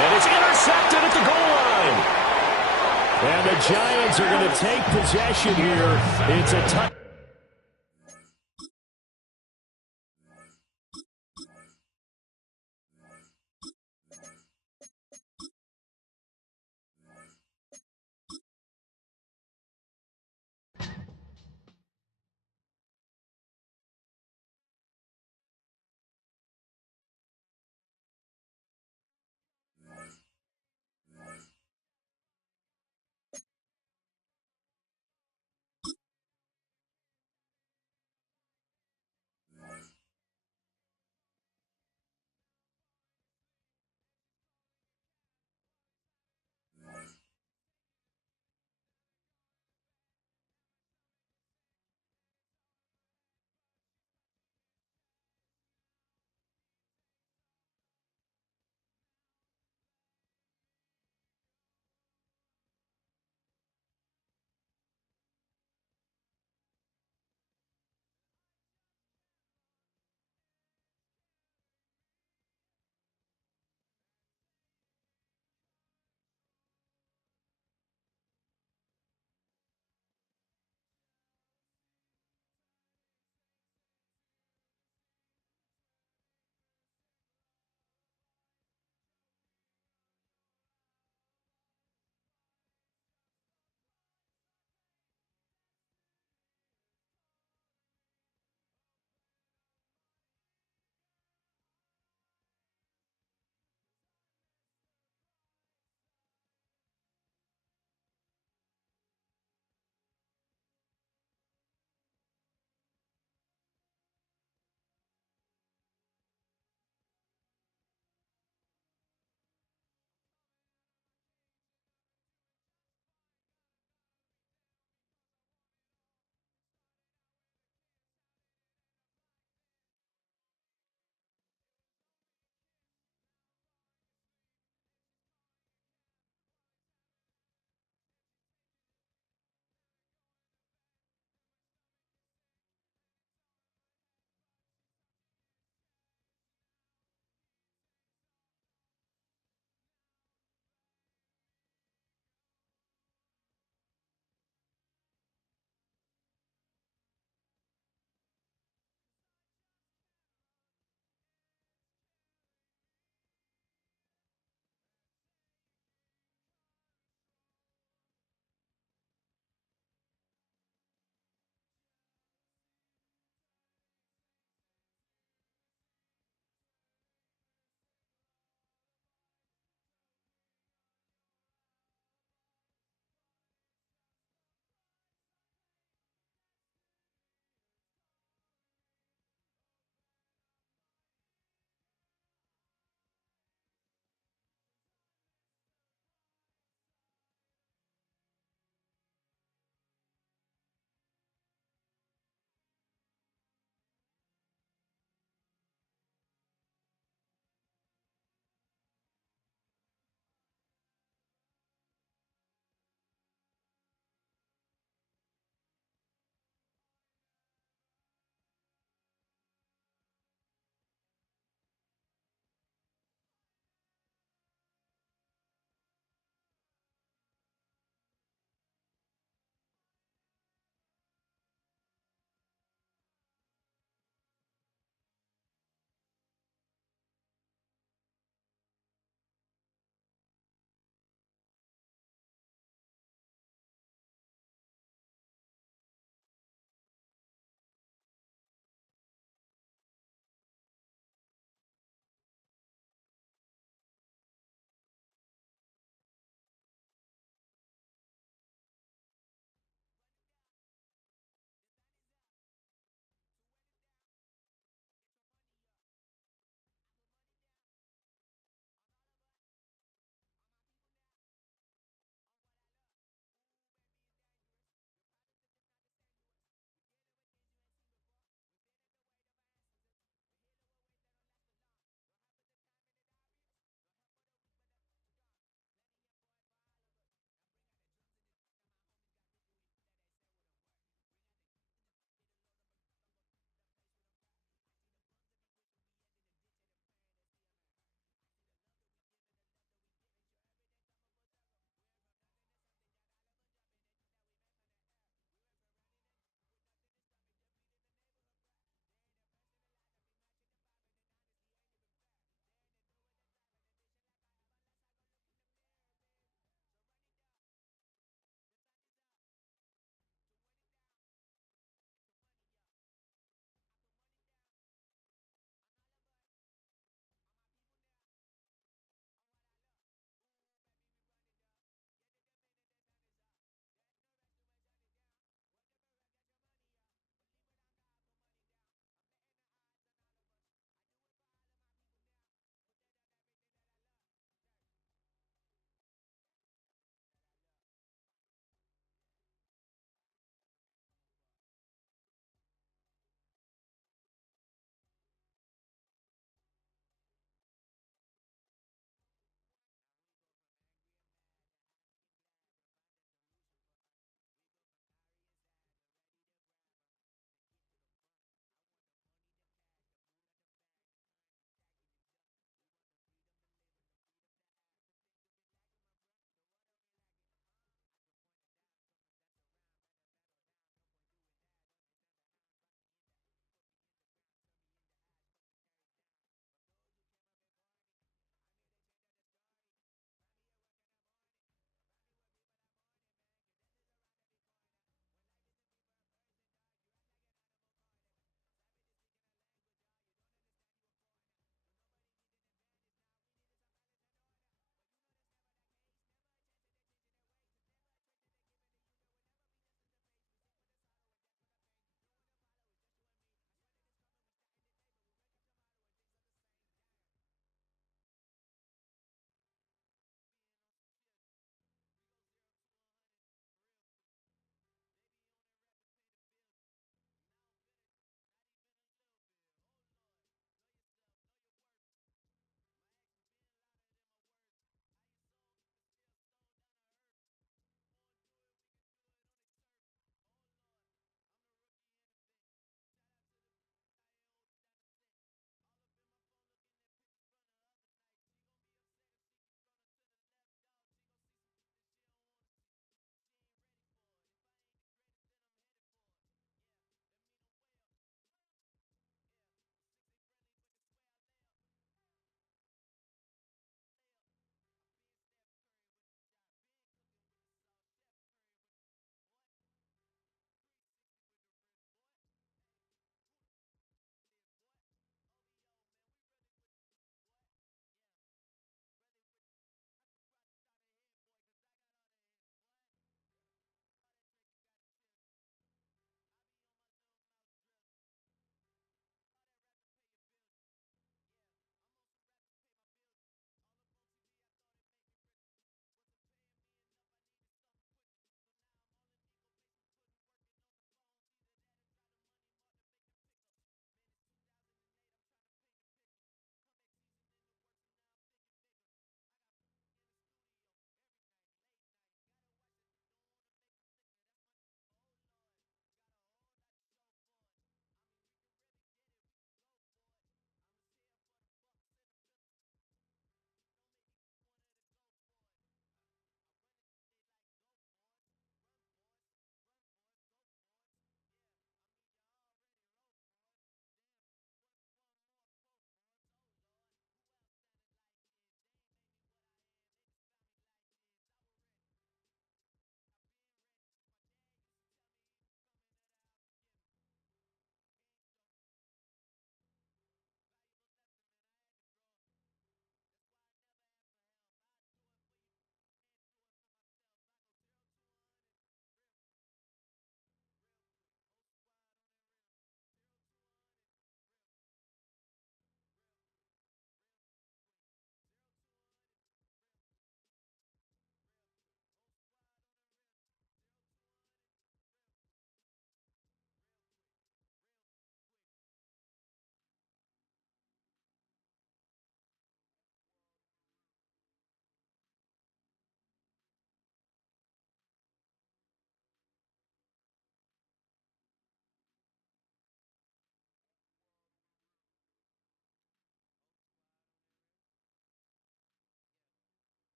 And it's intercepted at the goal line. And the Giants are going to take possession here. It's a touchdown.